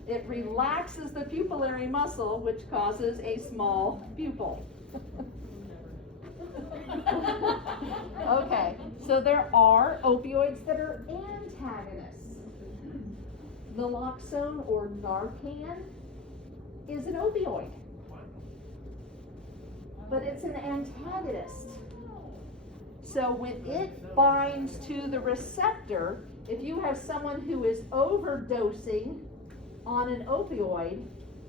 It relaxes the pupillary muscle, which causes a small pupil. Okay, so there are opioids that are antagonists. Naloxone or Narcan is an opioid, but it's an antagonist. So when it binds to the receptor, if you have someone who is overdosing on an opioid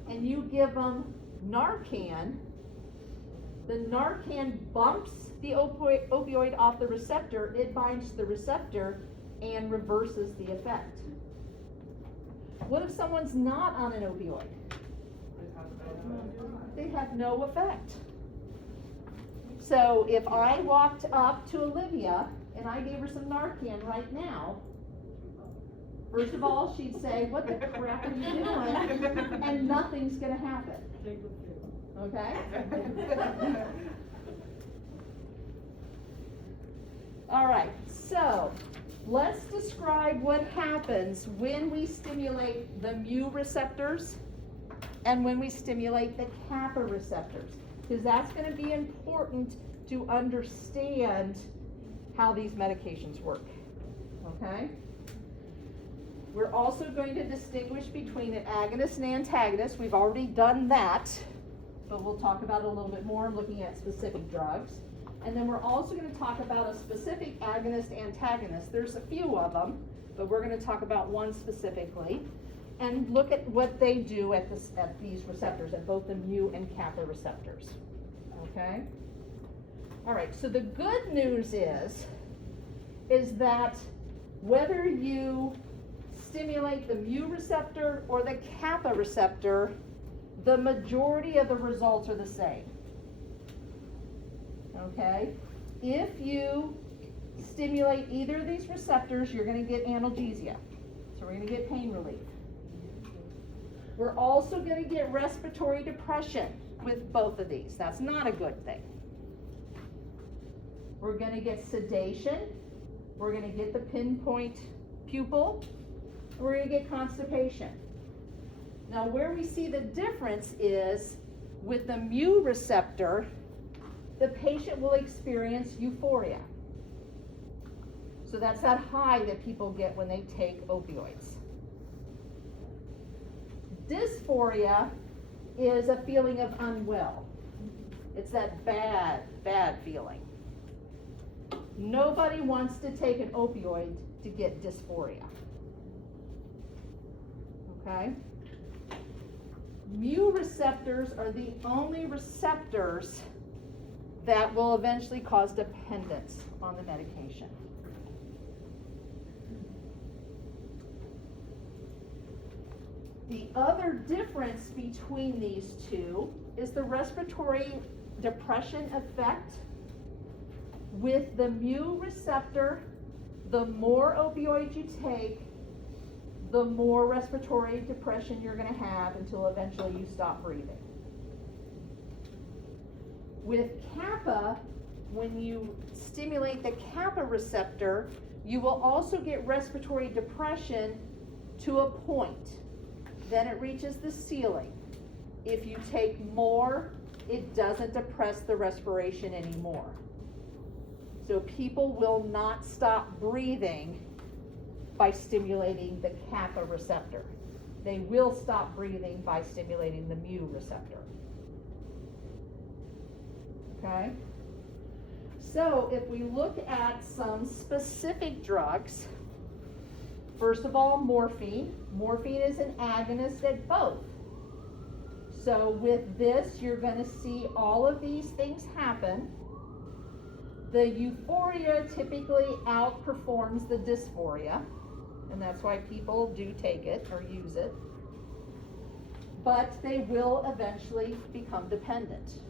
and you give them Narcan, the Narcan bumps the opioid off the receptor, it binds to the receptor and reverses the effect. What if someone's not on an opioid? They have no effect. So if I walked up to Olivia and I gave her some Narcan right now, first of all, she'd say, "What the crap are you doing?" And nothing's gonna happen. Okay? All right, so let's describe what happens when we stimulate the mu receptors and when we stimulate the kappa receptors, because that's going to be important to understand how these medications work. Okay? We're also going to distinguish between an agonist and antagonist. We've already done that, but we'll talk about it a little bit more looking at specific drugs. And then we're also going to talk about a specific agonist-antagonist. There's a few of them, but we're going to talk about one specifically and look at what they do at these receptors, at both the mu and kappa receptors. Okay? All right, so the good news is that whether you stimulate the mu receptor or the kappa receptor, the majority of the results are the same. Okay? If you stimulate either of these receptors, you're going to get analgesia. So we're going to get pain relief. We're also going to get respiratory depression with both of these. That's not a good thing. We're going to get sedation. We're going to get the pinpoint pupil. We're going to get constipation. Now, where we see the difference is with the mu receptor, the patient will experience euphoria. So that's that high that people get when they take opioids. Dysphoria is a feeling of unwell. It's that bad feeling. Nobody wants to take an opioid to get dysphoria. Okay? Mu receptors are the only receptors that will eventually cause dependence on the medication. The other difference between these two is the respiratory depression effect. With the mu receptor, the more opioids you take, the more respiratory depression you're going to have until eventually you stop breathing. With kappa, when you stimulate the kappa receptor, you will also get respiratory depression to a point. Then it reaches the ceiling. If you take more, it doesn't depress the respiration anymore. So people will not stop breathing by stimulating the kappa receptor. They will stop breathing by stimulating the mu receptor. Okay? So if we look at some specific drugs, first of all, morphine. Morphine is an agonist at both. So with this, you're going to see all of these things happen. The euphoria typically outperforms the dysphoria, and that's why people do take it or use it. But they will eventually become dependent.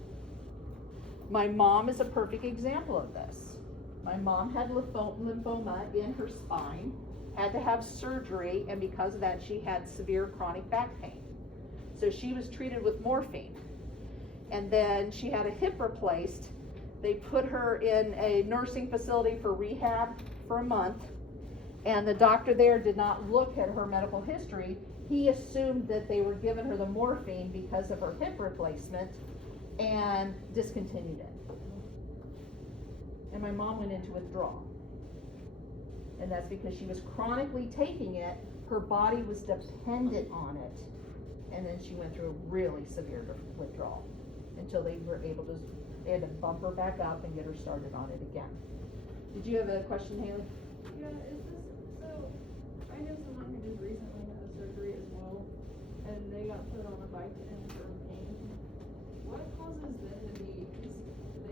My mom is a perfect example of this. My mom had lymphoma in her spine, had to have surgery, and because of that, she had severe chronic back pain. So she was treated with morphine. And then she had a hip replaced. They put her in a nursing facility for rehab for a month, and the doctor there did not look at her medical history. He assumed that they were giving her the morphine because of her hip replacement and discontinued it. And my mom went into withdrawal. And that's because she was chronically taking it, her body was dependent on it, and then she went through a really severe withdrawal until they were able to, they had to bump her back up and get her started on it again. Did you have a question, Haley? Yeah, is this, so, I know someone who just recently had a surgery as well, and they got put on a Vicodin for pain. What causes them to be,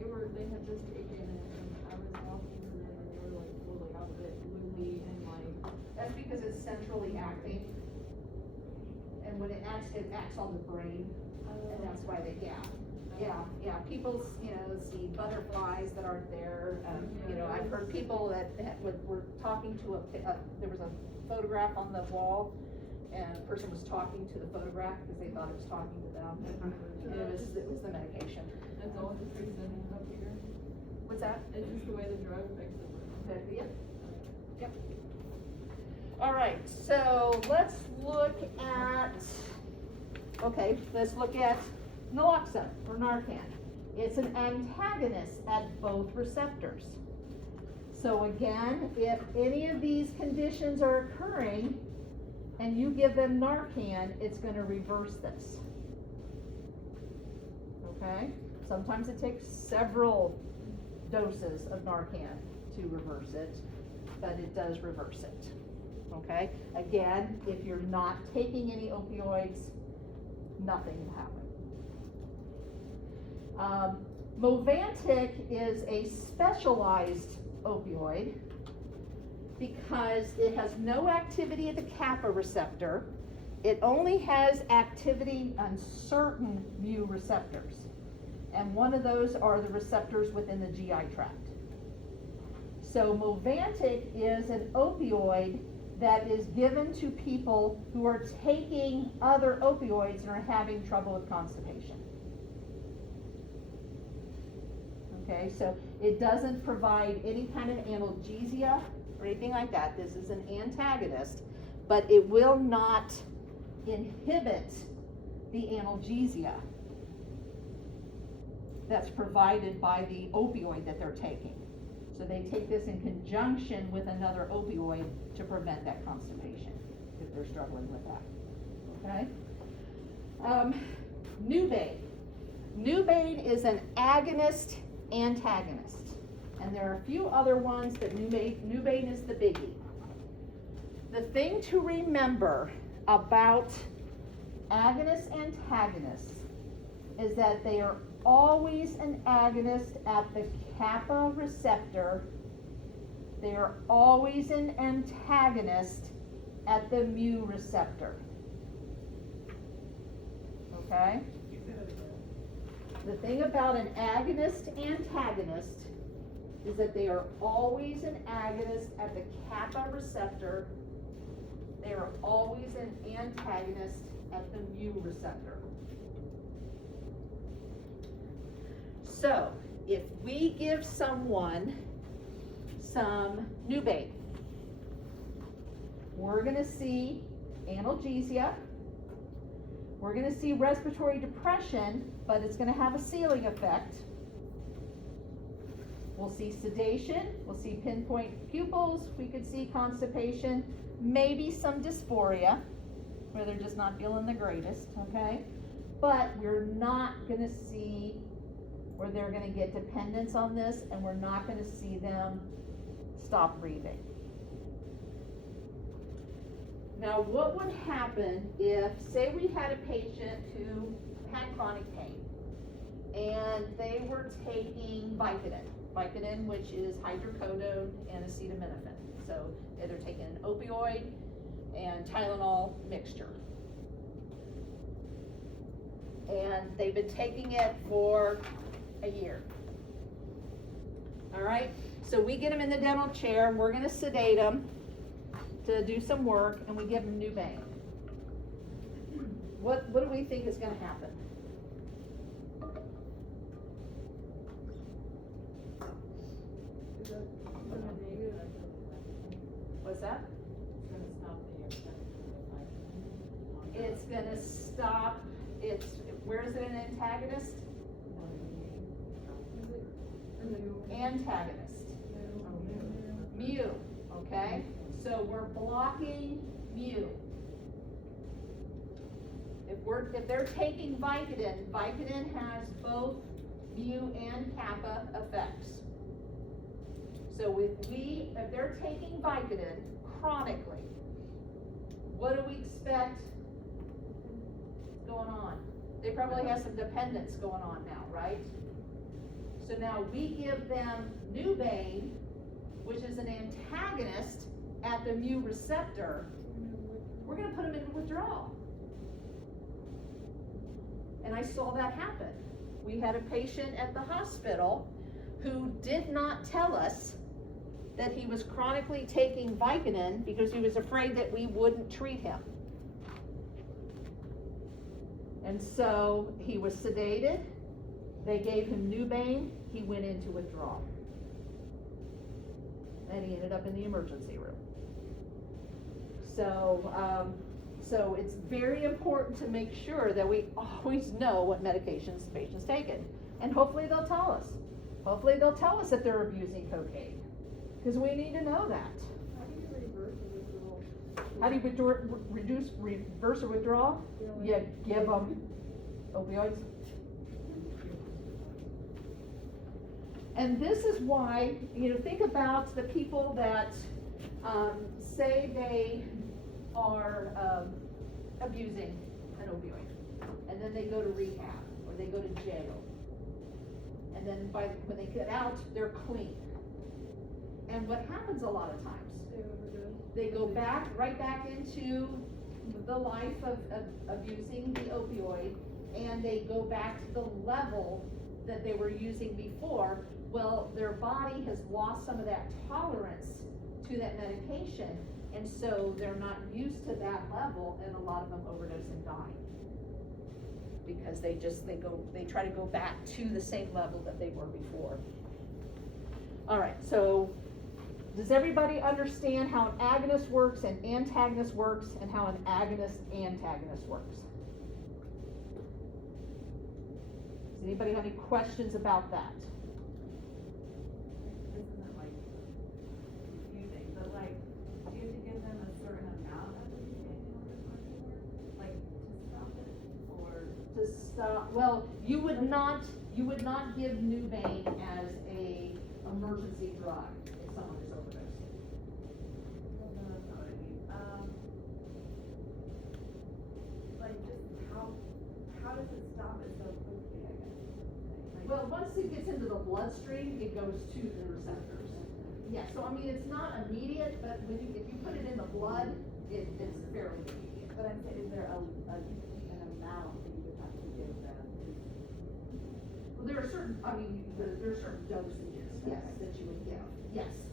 cause they had just taken it, and I was talking to them, and they were like fully out of it, loopy, and like, That's because it's centrally acting. And when it acts on the brain, and that's why they, yeah, people, see butterflies that aren't there. I've heard people that were talking to there was a photograph on the wall, and a person was talking to the photograph because they thought it was talking to them. And it was the medication. that's all just reason up here. What's that? It's just the way the drug affects the brain. Yep. All right, so let's look at naloxone or Narcan. It's an antagonist at both receptors. So again, if any of these conditions are occurring and you give them Narcan, it's going to reverse this. Okay? Sometimes it takes several doses of Narcan to reverse it, but it does reverse it. Okay? Again, if you're not taking any opioids, nothing will happen. Movantik is a specialized opioid because it has no activity at the kappa receptor. It only has activity on certain mu receptors. And one of those are the receptors within the GI tract. So Movantik is an opioid that is given to people who are taking other opioids and are having trouble with constipation. Okay, so it doesn't provide any kind of analgesia or anything like that. This is an antagonist, but it will not inhibit the analgesia that's provided by the opioid that they're taking. So they take this in conjunction with another opioid to prevent that constipation if they're struggling with that. Okay? Nubane. Nubane is an agonist antagonist. And there are a few other ones, but Nubane is the biggie. The thing to remember about agonist antagonists is that they are always an agonist at the kappa receptor. They are always an antagonist at the mu receptor. Okay? The thing about an agonist antagonist is that they are always an agonist at the kappa receptor. They are always an antagonist at the mu receptor. So, if we give someone some Nubane, we're going to see analgesia, we're going to see respiratory depression, but it's going to have a ceiling effect. We'll see sedation, we'll see pinpoint pupils, we could see constipation, maybe some dysphoria, where they're just not feeling the greatest, okay? But we're not going to see where they're going to get dependence on this, and we're not going to see them stop breathing. Now, what would happen if, say we had a patient who had chronic pain, and they were taking Vicodin, which is hydrocodone and acetaminophen. So they're taking an opioid and Tylenol mixture. And they've been taking it for a year. All right, so we get them in the dental chair, and we're gonna sedate them to do some work, and we give them Nubane. What do we think is gonna happen? Is that gonna negative? What's that? It's gonna stop the effect of the vitamin. It's gonna stop, where is it an antagonist? Is it, or new? Antagonist. Mu, okay? So we're blocking mu. If they're taking Vicodin, Vicodin has both mu and kappa effects. So if they're taking Vicodin chronically, what do we expect is going on? They probably have some dependence going on now, right? So now we give them Nubane, which is an antagonist at the mu receptor. We're gonna put them into withdrawal. And I saw that happen. We had a patient at the hospital who did not tell us that he was chronically taking Vicodin because he was afraid that we wouldn't treat him. And so he was sedated, they gave him Nubane, he went into withdrawal. And he ended up in the emergency room. So it's very important to make sure that we always know what medications the patient's taken. And hopefully they'll tell us. Hopefully they'll tell us if they're abusing cocaine. Because we need to know that. How do you reverse a withdrawal? How do you reverse a withdrawal? Yeah, You give them opioids. And this is why, think about the people that say they are abusing an opioid, and then they go to rehab, or they go to jail. And then when they get out, they're clean. And what happens a lot of times, they go right back into the life of abusing the opioid, and they go back to the level that they were using before. Well, their body has lost some of that tolerance to that medication, and so they're not used to that level, and a lot of them overdose and die. Because they try to go back to the same level that they were before. All right, so does everybody understand how an agonist works and antagonist works, and how an agonist-antagonist works? Does anybody have any questions about that? This isn't like confusing, but like, do you have to give them a certain amount of the Nubane in order for it to work? Like, to stop it, or? To stop, well, you would not give Nubane as a emergency drug if someone is overdosing. No, that's not what I mean. Like, just how does it stop it so quickly, I guess? Like, Well, once it gets into the bloodstream, it goes to the receptors. Yeah, so I mean, it's not immediate, but if you put it in the blood, it's fairly immediate. but I'm saying, is there an amount that you would have to give them? Well, there are certain dosages, yes, that you would give, yes.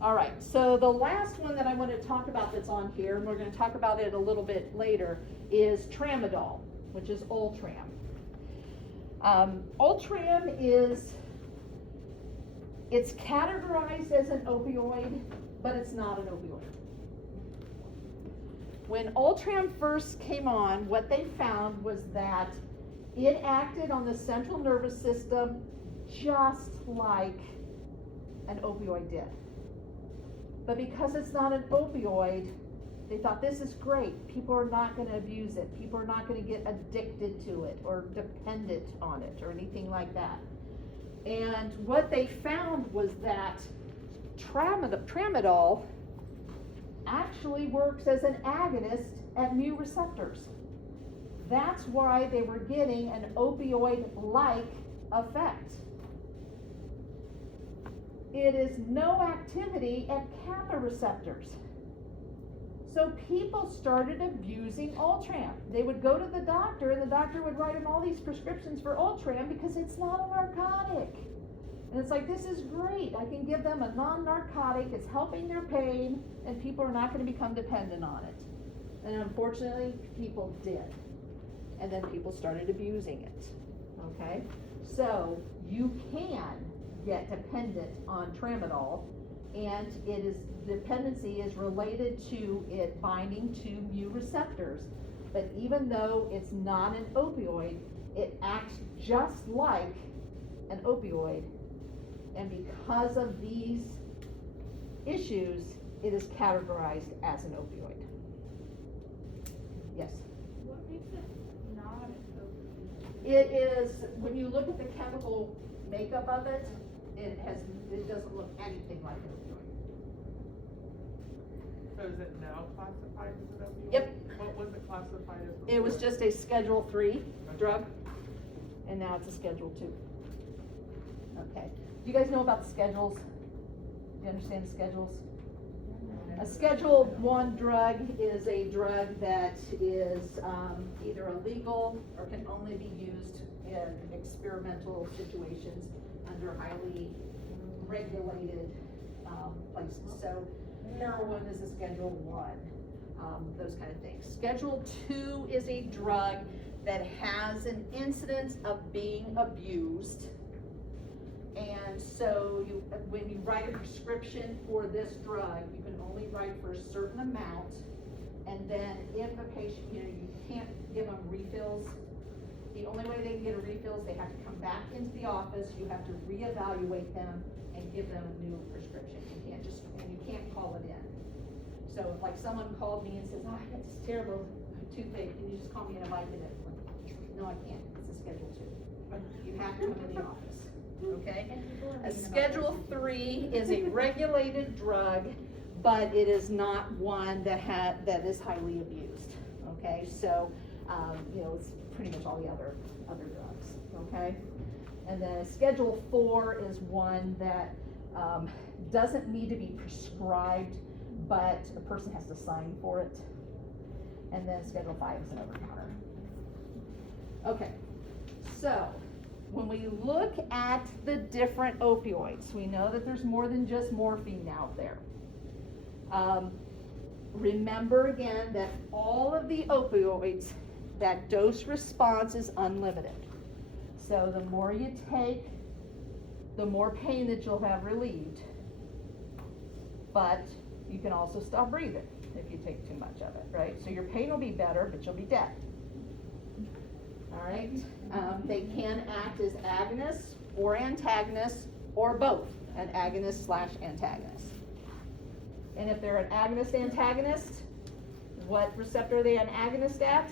All right, so the last one that I want to talk about that's on here, and we're going to talk about it a little bit later, is Tramadol, which is Ultram. Ultram it's categorized as an opioid, but it's not an opioid. When Ultram first came on, what they found was that it acted on the central nervous system just like an opioid did. But because it's not an opioid, they thought this is great. People are not going to abuse it. People are not going to get addicted to it or dependent on it or anything like that. And what they found was that Tramadol actually works as an agonist at mu receptors. That's why they were getting an opioid-like effect. It is no activity at kappa receptors. So people started abusing Ultram. They would go to the doctor and the doctor would write them all these prescriptions for Ultram because it's not a narcotic. And it's like, this is great. I can give them a non-narcotic. It's helping their pain and people are not going to become dependent on it. And unfortunately, people did. And then people started abusing it. Okay? So you can get dependent on tramadol, and dependency is related to it binding to mu receptors. But even though it's not an opioid, it acts just like an opioid. And because of these issues, it is categorized as an opioid. Yes? What makes it not an opioid? It is, when you look at the chemical makeup of it, it doesn't look anything like an opioid. So is it now classified as an opioid? Yep. What was it classified as before? It was just a Schedule III drug, and now it's a Schedule II. Okay. Do you guys know about the schedules? Do you understand the schedules? A Schedule I drug is a drug that is either illegal or can only be used in experimental situations under highly regulated places. So heroin is a Schedule I, those kind of things. Schedule II is a drug that has an incidence of being abused. And so when you write a prescription for this drug, you can only write for a certain amount. And then if a patient, you can't give them refills. The only way they can get a refill is they have to come back into the office. You have to reevaluate them and give them a new prescription. You can't call it in. So if like someone called me and says, I got this terrible toothache, can you just call me in a Vicodin? No, I can't. It's a Schedule II. You have to come in the office. Okay? A Schedule III is a regulated drug, but it is not one that is highly abused. Okay? So, it's pretty much all the other drugs. Okay? And then Schedule IV is one that doesn't need to be prescribed, but a person has to sign for it. And then Schedule V is an over-the-counter. Okay. So, when we look at the different opioids, we know that there's more than just morphine out there. Remember again that all of the opioids, that dose response is unlimited. So the more you take, the more pain that you'll have relieved. But you can also stop breathing if you take too much of it, right? So your pain will be better, but you'll be dead. All right? They can act as agonists or antagonists or both, an agonist/antagonist. And if they're an agonist-antagonist, what receptor are they an agonist at?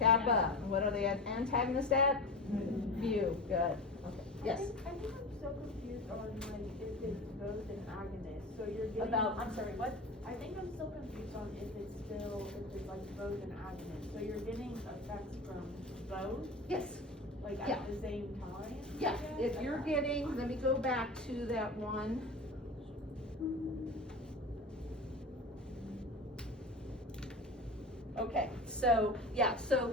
Kappa. What are they an antagonist at? Mu. Good. Okay. Yes. I think I'm so confused on like if it's both an agonist. So you're getting I'm sorry, what? I think I'm still confused on if it's like both an agonist. So you're getting effects from both, Yes. like Yeah. at the same time? Yeah. I guess? If you're getting, let me go back to that one. Okay, so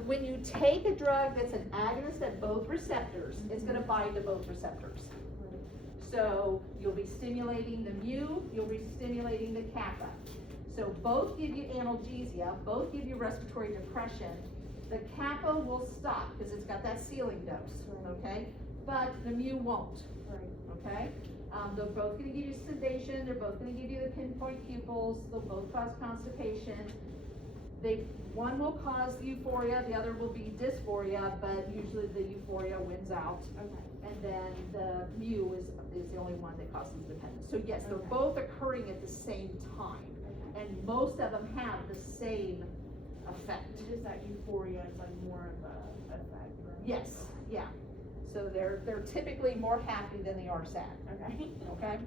when you take a drug that's an agonist at both receptors, it's gonna bind to both receptors. So you'll be stimulating the mu, you'll be stimulating the kappa. So both give you analgesia, both give you respiratory depression. The kappa will stop because it's got that ceiling dose, okay? But the mu won't, okay? They're both gonna give you sedation, they're both gonna give you the pinpoint pupils, they'll both cause constipation. One will cause euphoria, the other will be dysphoria, but usually the euphoria wins out. Okay. And then the mu is the only one that causes dependence. So yes, they're both occurring at the same time. Okay. And most of them have the same effect. It's just that euphoria is like more of a effect, right? Yes, yeah. So they're typically more happy than they are sad. Okay. Okay?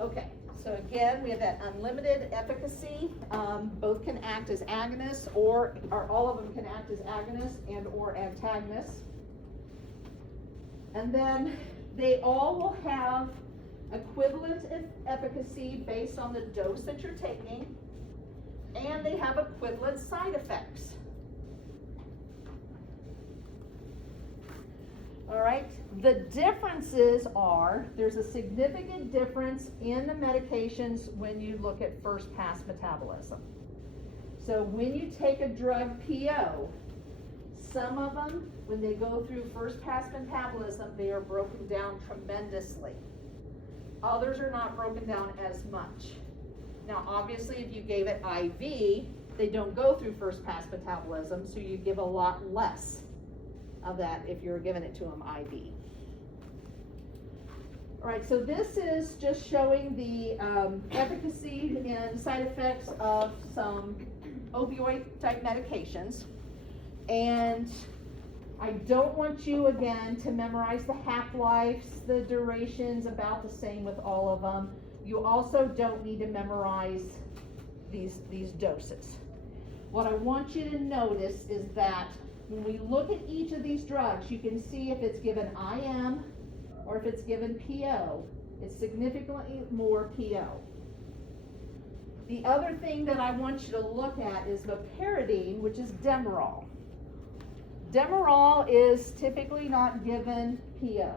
Okay, So again, we have that unlimited efficacy. Both can act as agonists or all of them can act as agonists and or antagonists. And then they all will have equivalent efficacy based on the dose that you're taking, and they have equivalent side effects. All right, the differences are, there's a significant difference in the medications when you look at first pass metabolism. So when you take a drug PO, some of them, when they go through first pass metabolism, they are broken down tremendously. Others are not broken down as much. Now, obviously, if you gave it IV, they don't go through first pass metabolism, so you give a lot less of that if you're giving it to them IV. All right, so this is just showing the efficacy and side effects of some opioid type medications. And I don't want you, again, to memorize the half-lives, the durations, about the same with all of them. You also don't need to memorize these doses. What I want you to notice is that when we look at each of these drugs, you can see if it's given IM or if it's given PO, it's significantly more PO. The other thing that I want you to look at is meperidine, which is Demerol. Demerol is typically not given PO.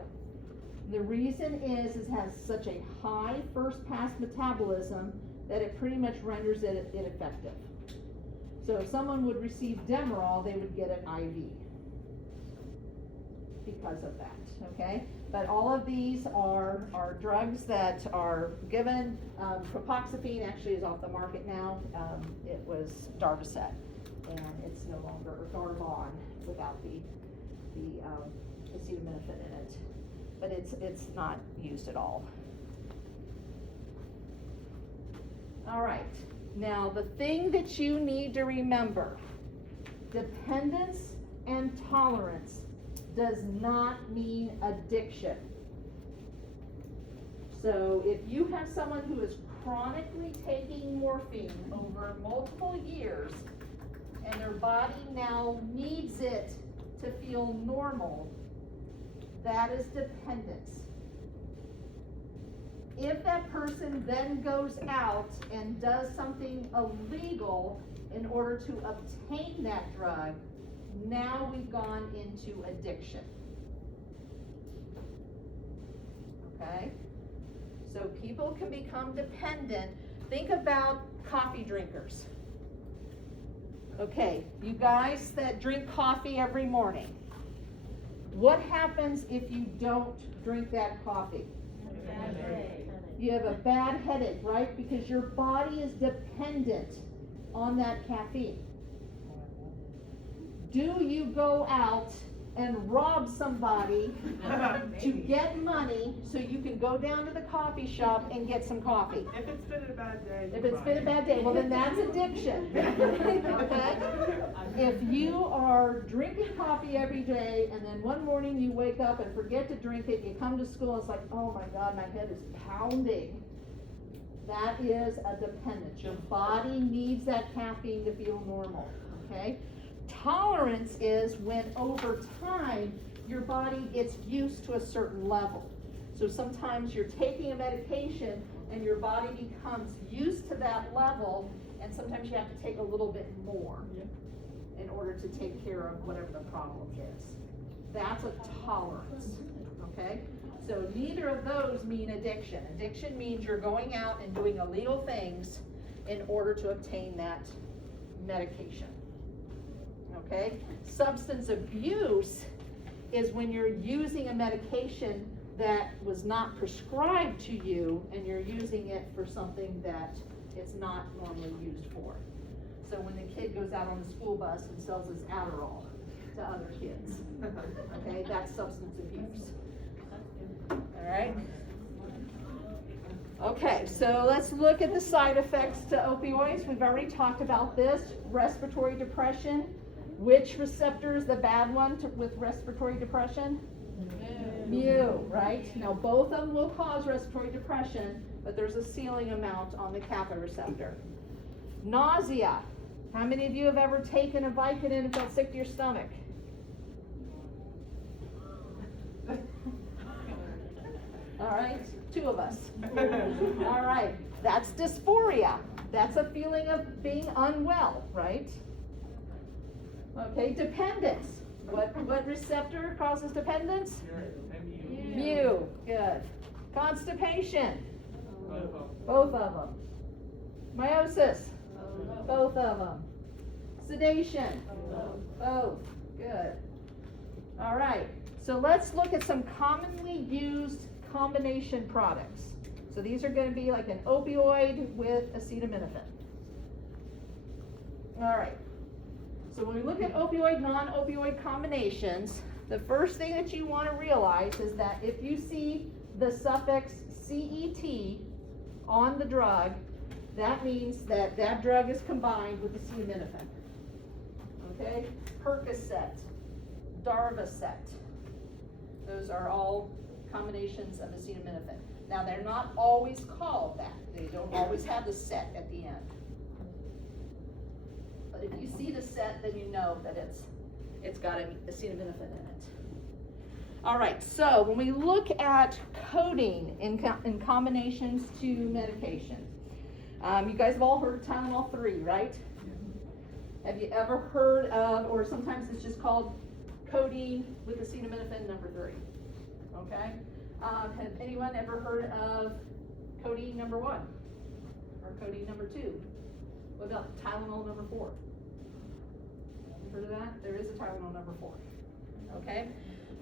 The reason is it has such a high first pass metabolism that it pretty much renders it ineffective. So if someone would receive Demerol, they would get it IV because of that, okay? But all of these are drugs that are given. Propoxyphene actually is off the market now. It was Darvocet, and it's no longer, or Darvon without the acetaminophen in it. But it's not used at all. All right. Now, the thing that you need to remember, dependence and tolerance does not mean addiction. So if you have someone who is chronically taking morphine over multiple years and their body now needs it to feel normal, that is dependence. If that person then goes out and does something illegal in order to obtain that drug, now we've gone into addiction. Okay? So people can become dependent. Think about coffee drinkers. Okay, you guys that drink coffee every morning, what happens if you don't drink that coffee? You have a bad headache, right? Because your body is dependent on that caffeine. Do you go out and rob somebody to get money so you can go down to the coffee shop and get some coffee? If it's been a bad day. If it's been a bad day, well then that's addiction, okay? If you are drinking coffee every day and then one morning you wake up and forget to drink it, you come to school and it's like, oh my God, my head is pounding. That is a dependence. Your body needs that caffeine to feel normal, okay? Tolerance is when over time your body gets used to a certain level. So sometimes you're taking a medication and your body becomes used to that level, and sometimes you have to take a little bit more in order to take care of whatever the problem is. That's a tolerance, okay? So neither of those mean addiction. Addiction means you're going out and doing illegal things in order to obtain that medication. Okay? Substance abuse is when you're using a medication that was not prescribed to you and you're using it for something that it's not normally used for. So when the kid goes out on the school bus and sells his Adderall to other kids, okay, that's substance abuse. All right? Okay, so let's look at the side effects to opioids. We've already talked about this. Respiratory depression. Which receptor is the bad one with respiratory depression? Mu, right? Now both of them will cause respiratory depression, but there's a ceiling amount on the kappa receptor. Nausea. How many of you have ever taken a Vicodin and felt sick to your stomach? All right, 2 of us. All right, that's dysphoria. That's a feeling of being unwell, right? Okay, dependence. What receptor causes dependence? Mu. Good. Constipation. Both of them. Meiosis. Both of them. Sedation. Both. Good. All right. So let's look at some commonly used combination products. So these are going to be like an opioid with acetaminophen. All right. So when we look at opioid, non-opioid combinations, the first thing that you want to realize is that if you see the suffix CET on the drug, that means that that drug is combined with acetaminophen. Okay? Percocet, Darvocet. Those are all combinations of acetaminophen. Now, they're not always called that. They don't always have the set at the end. But if you see the set, then you know that it's got an acetaminophen in it. All right, so when we look at codeine in combinations to medication, you guys have all heard of Tylenol 3, right? Have you ever heard of, or sometimes it's just called codeine with acetaminophen number 3? Okay. Have anyone ever heard of codeine number 1 or codeine number 2? What about Tylenol number 4? Heard of that? There is a Tylenol number 4. Okay.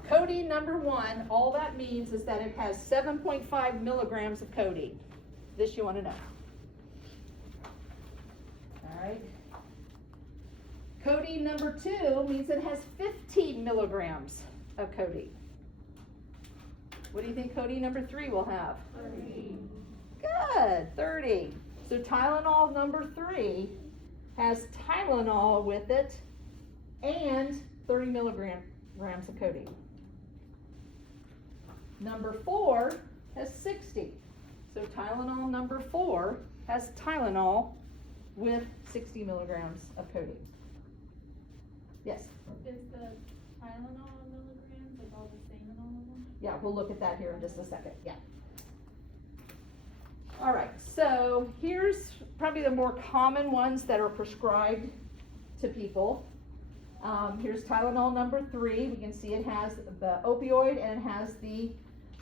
Codeine number 1, all that means is that it has 7.5 milligrams of codeine. This you want to know. All right. Codeine number 2 means it has 15 milligrams of codeine. What do you think codeine number 3 will have? 30. Good, 30. So Tylenol number 3 has Tylenol with it and 30 milligrams of codeine. Number 4 has 60. So Tylenol number 4 has Tylenol with 60 milligrams of codeine. Yes? Is the Tylenol milligrams like all the same in all of them? Yeah, we'll look at that here in just a second. Yeah. All right, so here's probably the more common ones that are prescribed to people. Here's Tylenol number 3. We can see it has the opioid and it has the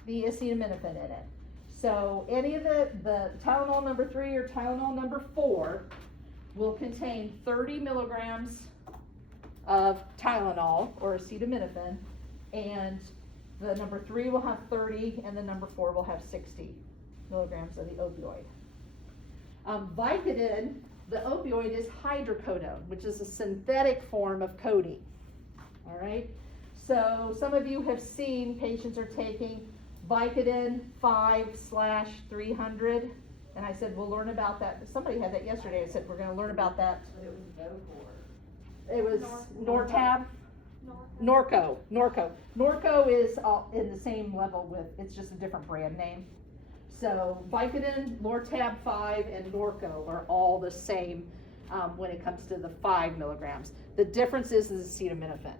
acetaminophen in it. So any of the Tylenol number 3 or Tylenol number 4 will contain 30 milligrams of Tylenol or acetaminophen, and the number 3 will have 30 and the number 4 will have 60 milligrams of the opioid. Vicodin, the opioid, is hydrocodone, which is a synthetic form of codeine. All right, so some of you have seen patients are taking Vicodin 5/300, and I said we'll learn about that. Somebody had that yesterday. I said we're going to learn about that. But it was Zocor. It was Nortab. Norco. Norco is in the same level with, it's just a different brand name. So Vicodin, Nortab 5, and Norco are all the same when it comes to the 5 milligrams. The difference is acetaminophen.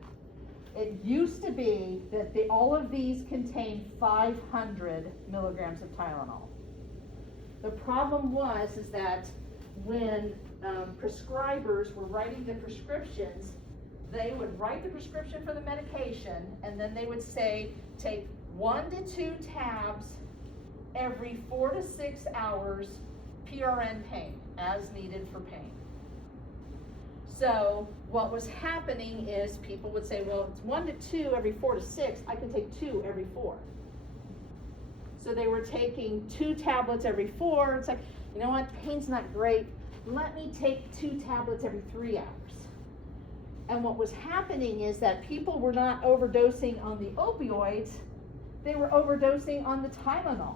It used to be that all of these contain 500 milligrams of Tylenol. The problem is that when prescribers were writing the prescriptions, they would write the prescription for the medication, and then they would say, take 1 to 2 tabs every 4 to 6 hours, PRN pain, as needed for pain. So what was happening is people would say, well, it's 1 to 2 every 4 to 6, I can take 2 every 4. So they were taking 2 tablets every 4. It's like, you know what, pain's not great. Let me take 2 tablets every 3 hours. And what was happening is that people were not overdosing on the opioids, they were overdosing on the Tylenol.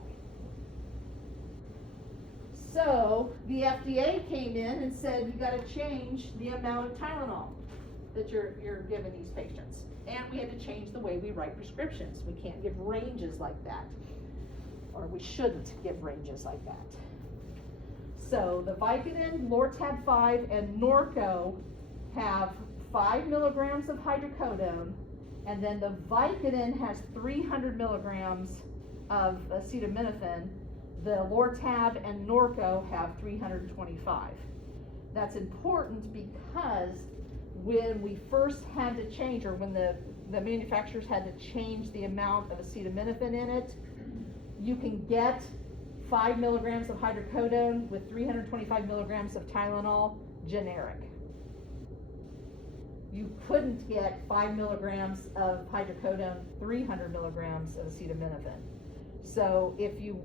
So the FDA came in and said, you gotta change the amount of Tylenol that you're giving these patients. And we had to change the way we write prescriptions. We can't give ranges like that. or we shouldn't give ranges like that. So the Vicodin, Lortab 5, and Norco have 5 milligrams of hydrocodone, and then the Vicodin has 300 milligrams of acetaminophen. The Lortab and Norco have 325. That's important because when we first had to change, or when the manufacturers had to change the amount of acetaminophen in it, you can get 5 milligrams of hydrocodone with 325 milligrams of Tylenol generic. You couldn't get 5 milligrams of hydrocodone, 300 milligrams of acetaminophen. So if you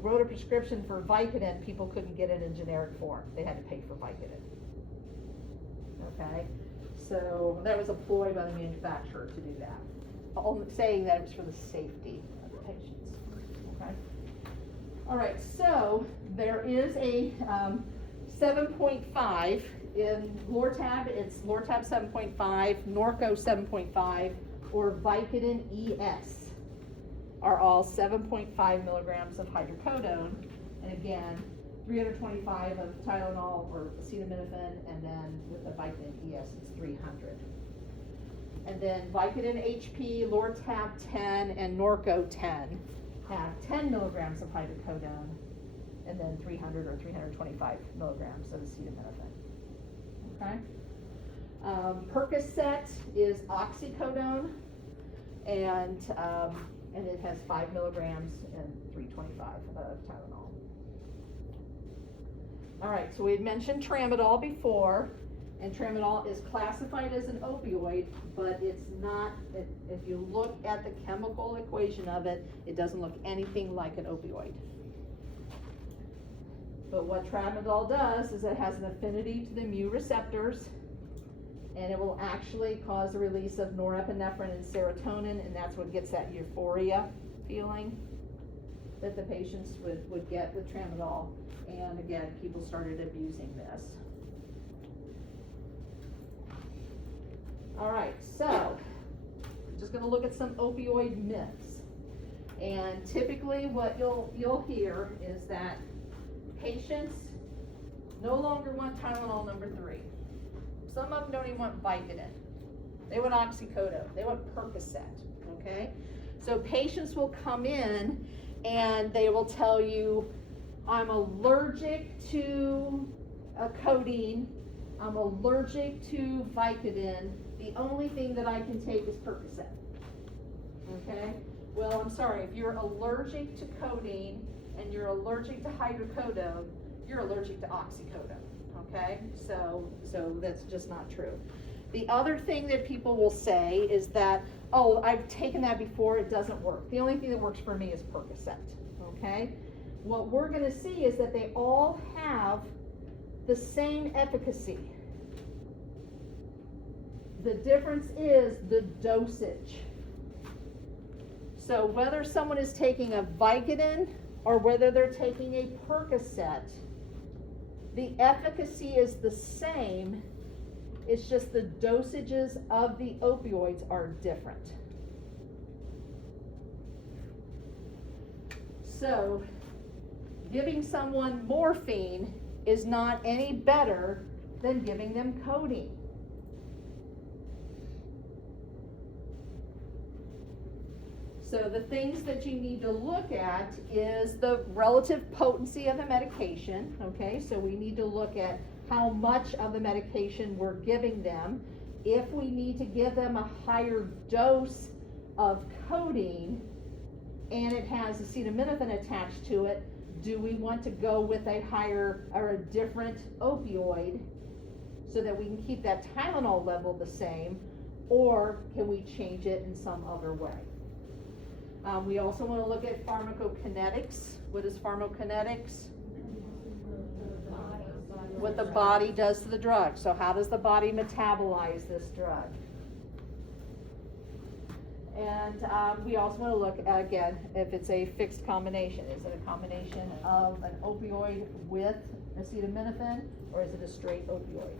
wrote a prescription for Vicodin, people couldn't get it in generic form. They had to pay for Vicodin. Okay? So that was a ploy by the manufacturer to do that. Saying that it was for the safety of the patients. Okay? All right, so there is a 7.5 in Lortab. It's Lortab 7.5, Norco 7.5, or Vicodin ES are all 7.5 milligrams of hydrocodone, and again 325 of Tylenol or acetaminophen, and then with the Vicodin ES it's 300. And then Vicodin HP, Lortab 10, and Norco 10 have 10 milligrams of hydrocodone, and then 300 or 325 milligrams of acetaminophen. Okay? Percocet is oxycodone, and it has 5 milligrams and 325 of Tylenol. All right, so we had mentioned tramadol before, and tramadol is classified as an opioid, but it's not, if you look at the chemical equation of it, it doesn't look anything like an opioid. But what tramadol does is it has an affinity to the mu receptors, and it will actually cause the release of norepinephrine and serotonin, and that's what gets that euphoria feeling that the patients would get with tramadol. And again, people started abusing this. All right, so I'm just going to look at some opioid myths. And typically what you'll hear is that patients no longer want Tylenol number 3. Some of them don't even want Vicodin. They want oxycodone. They want Percocet, okay? So patients will come in and they will tell you, I'm allergic to codeine, I'm allergic to Vicodin, the only thing that I can take is Percocet, okay? Well, I'm sorry, if you're allergic to codeine and you're allergic to hydrocodone, you're allergic to oxycodone, okay? So that's just not true. The other thing that people will say is that, oh, I've taken that before, it doesn't work. The only thing that works for me is Percocet, okay? What we're gonna see is that they all have the same efficacy. The difference is the dosage. So whether someone is taking a Vicodin or whether they're taking a Percocet, the efficacy is the same. It's just the dosages of the opioids are different. So giving someone morphine is not any better than giving them codeine. So the things that you need to look at is the relative potency of the medication, okay? So we need to look at how much of the medication we're giving them. If we need to give them a higher dose of codeine and it has acetaminophen attached to it, do we want to go with a higher or a different opioid so that we can keep that Tylenol level the same, or can we change it in some other way? We also want to look at pharmacokinetics. What is pharmacokinetics? What the body does to the drug. So how does the body metabolize this drug? And we also want to look at, again, if it's a fixed combination. Is it a combination of an opioid with acetaminophen, or is it a straight opioid?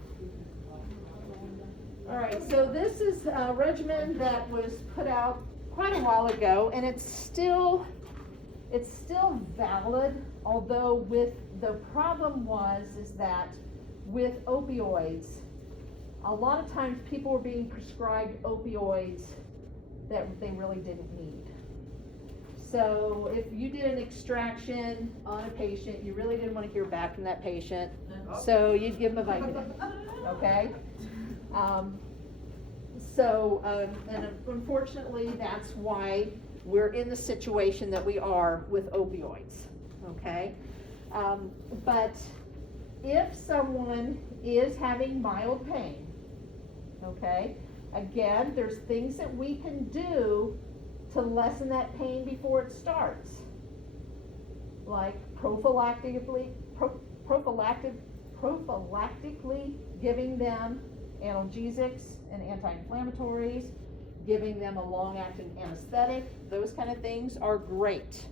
All right, so this is a regimen that was put out quite a while ago, and it's still it's still valid, although with, the problem is that with opioids, a lot of times people were being prescribed opioids that they really didn't need. So if you did an extraction on a patient, you really didn't want to hear back from that patient, so you'd give them a Vicodin, okay? And unfortunately, that's why we're in the situation that we are with opioids, okay? But if someone is having mild pain, okay, again, there's things that we can do to lessen that pain before it starts, like prophylactically giving them analgesics and anti-inflammatories, giving them a long-acting anesthetic. Those kind of things are great.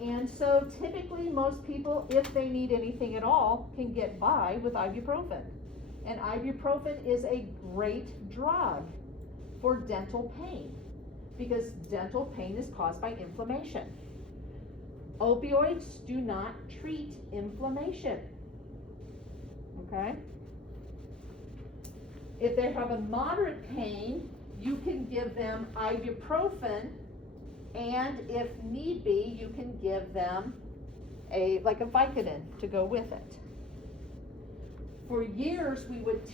And so typically most people, if they need anything at all, can get by with ibuprofen. And ibuprofen is a great drug for dental pain, because dental pain is caused by inflammation. Opioids do not treat inflammation, okay? If they have a moderate pain, you can give them ibuprofen, and if need be, you can give them a Vicodin to go with it. For years, we would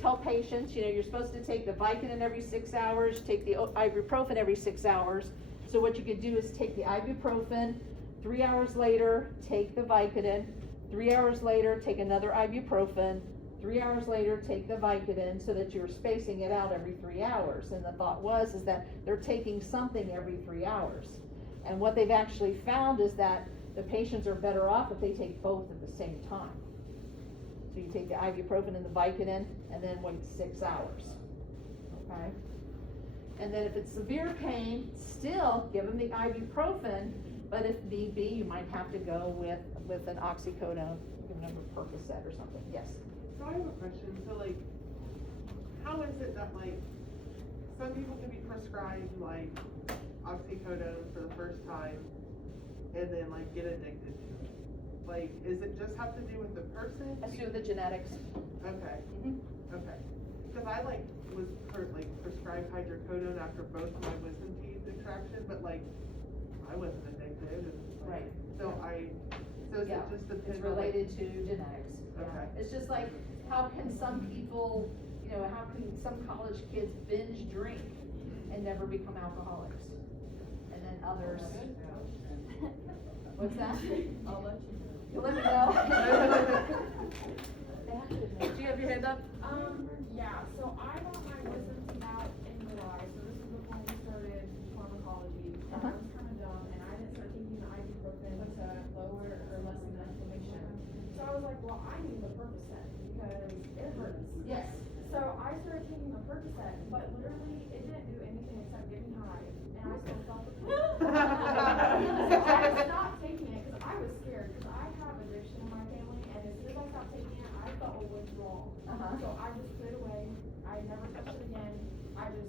tell patients, you're supposed to take the Vicodin every 6 hours, take the ibuprofen every 6 hours. So what you could do is take the ibuprofen, 3 hours later, take the Vicodin, 3 hours later, take another ibuprofen, 3 hours later, take the Vicodin, so that you're spacing it out every 3 hours. And the thought is that they're taking something every 3 hours. And what they've actually found is that the patients are better off if they take both at the same time. So you take the ibuprofen and the Vicodin, and then wait 6 hours, okay? And then if it's severe pain, still give them the ibuprofen, but if need be, you might have to go with an oxycodone, give them a Percocet or something. Yes? So I have a question, so like, how is it that like, some people can be prescribed like oxycodone for the first time and then like get addicted to it? Like, is it just have to do with the person? Let's do the genetics. Okay, Mm-hmm. okay. Cause I like was prescribed hydrocodone after both my wisdom teeth extraction, but like, I wasn't addicted and like, Right. so is Yeah, it just it's depend on like, related to genetics. Okay. Yeah. It's just like, how can some people, how can some college kids binge drink and never become alcoholics? And then others. What's that? I'll let you know. You'll let me know. Do you have your hand up? Yeah, so I got my wisdom teeth out in July, so this was before we started pharmacology. And I was kind of dumb, and I didn't start taking the ibuprofen to lower or lessen the inflammation. So I was like, well, I need the Percocet because it hurts. Yes. So I started taking the Percocet, but literally it didn't do anything except get me high, and I still felt the pain. So I stopped taking it because I was scared, because I have addiction in my family, and as soon as I stopped taking it, I felt a withdrawal. So I just put it away. I never touched it again. I didn't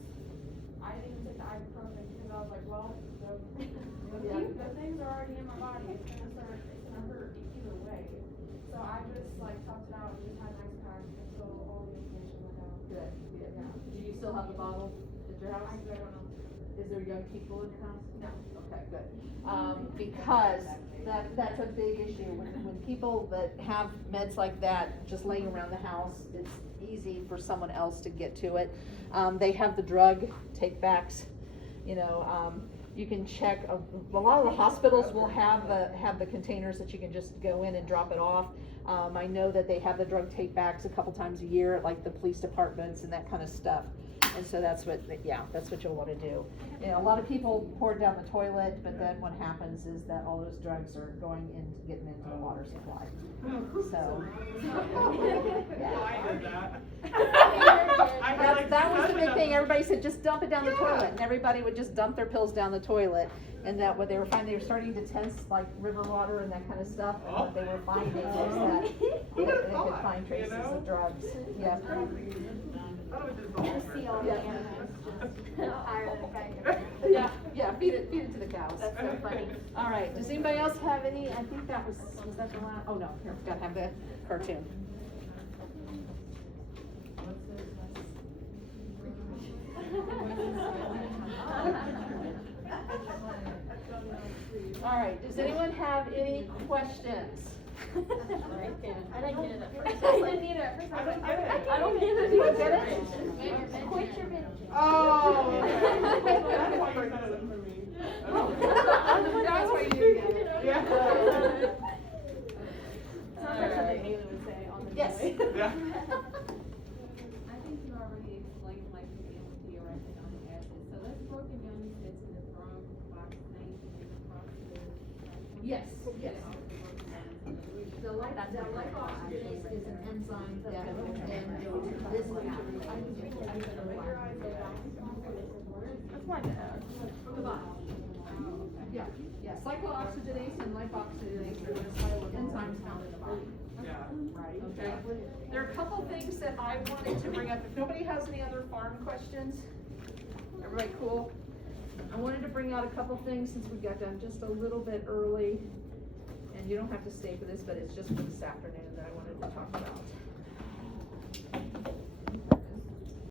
even take the ibuprofen because I was like, well, the things are already in my body. It's gonna hurt either way. So I just toughed it out and just had an ice pack until all the inflammation went out. Good. Yeah. Do you still have the bottle at your house? I don't know. Is there young people in your house? No. Okay, good. Because that's a big issue. When people that have meds like that just laying around the house, it's easy for someone else to get to it. They have the drug take-backs. You can check. A lot of the hospitals will have the containers that you can just go in and drop it off. I know that they have the drug take-backs a couple times a year at like the police departments and that kind of stuff. And so that's what you'll want to do. A lot of people pour it down the toilet, but then what happens is that all those drugs are getting into the water supply. So, well, I did that. that was the big thing. Everybody said just dump it down the toilet, and everybody would just dump their pills down the toilet. And that what they were finding, they were starting to test like river water and that kind of stuff. And what they were finding was that they could find traces of drugs. Yeah. thought it was just the liver. See all the animals just higher than fire. Yeah, feed it to the cows. That's so funny. All right, does anybody else have any, I think that was that the last, oh no, here, we gotta have the cartoon. All right, does anyone have any questions? I didn't get it at first. I didn't need it. I don't get it. I don't get it. You don't get it? Quit your bitch. Oh, okay. That's why you said it for me. That's why you didn't get it. Yeah. Sounds like something Haley would say on the Yes. day. Yeah. I think you already explained like the DMT or economic acid, so that's broken down into the drug, box names, and across the. Yes, yes. The lipoxygenase is an enzyme that, and this one. That's my dad. Yeah, cyclooxygenase and lipoxygenase are the enzymes found in the body. Yeah. Okay, there are a couple things that I wanted to bring up. If nobody has any other farm questions, everybody cool? I wanted to bring out a couple things since we got done just a little bit early. And you don't have to stay for this, but it's just for this afternoon that I wanted to talk about.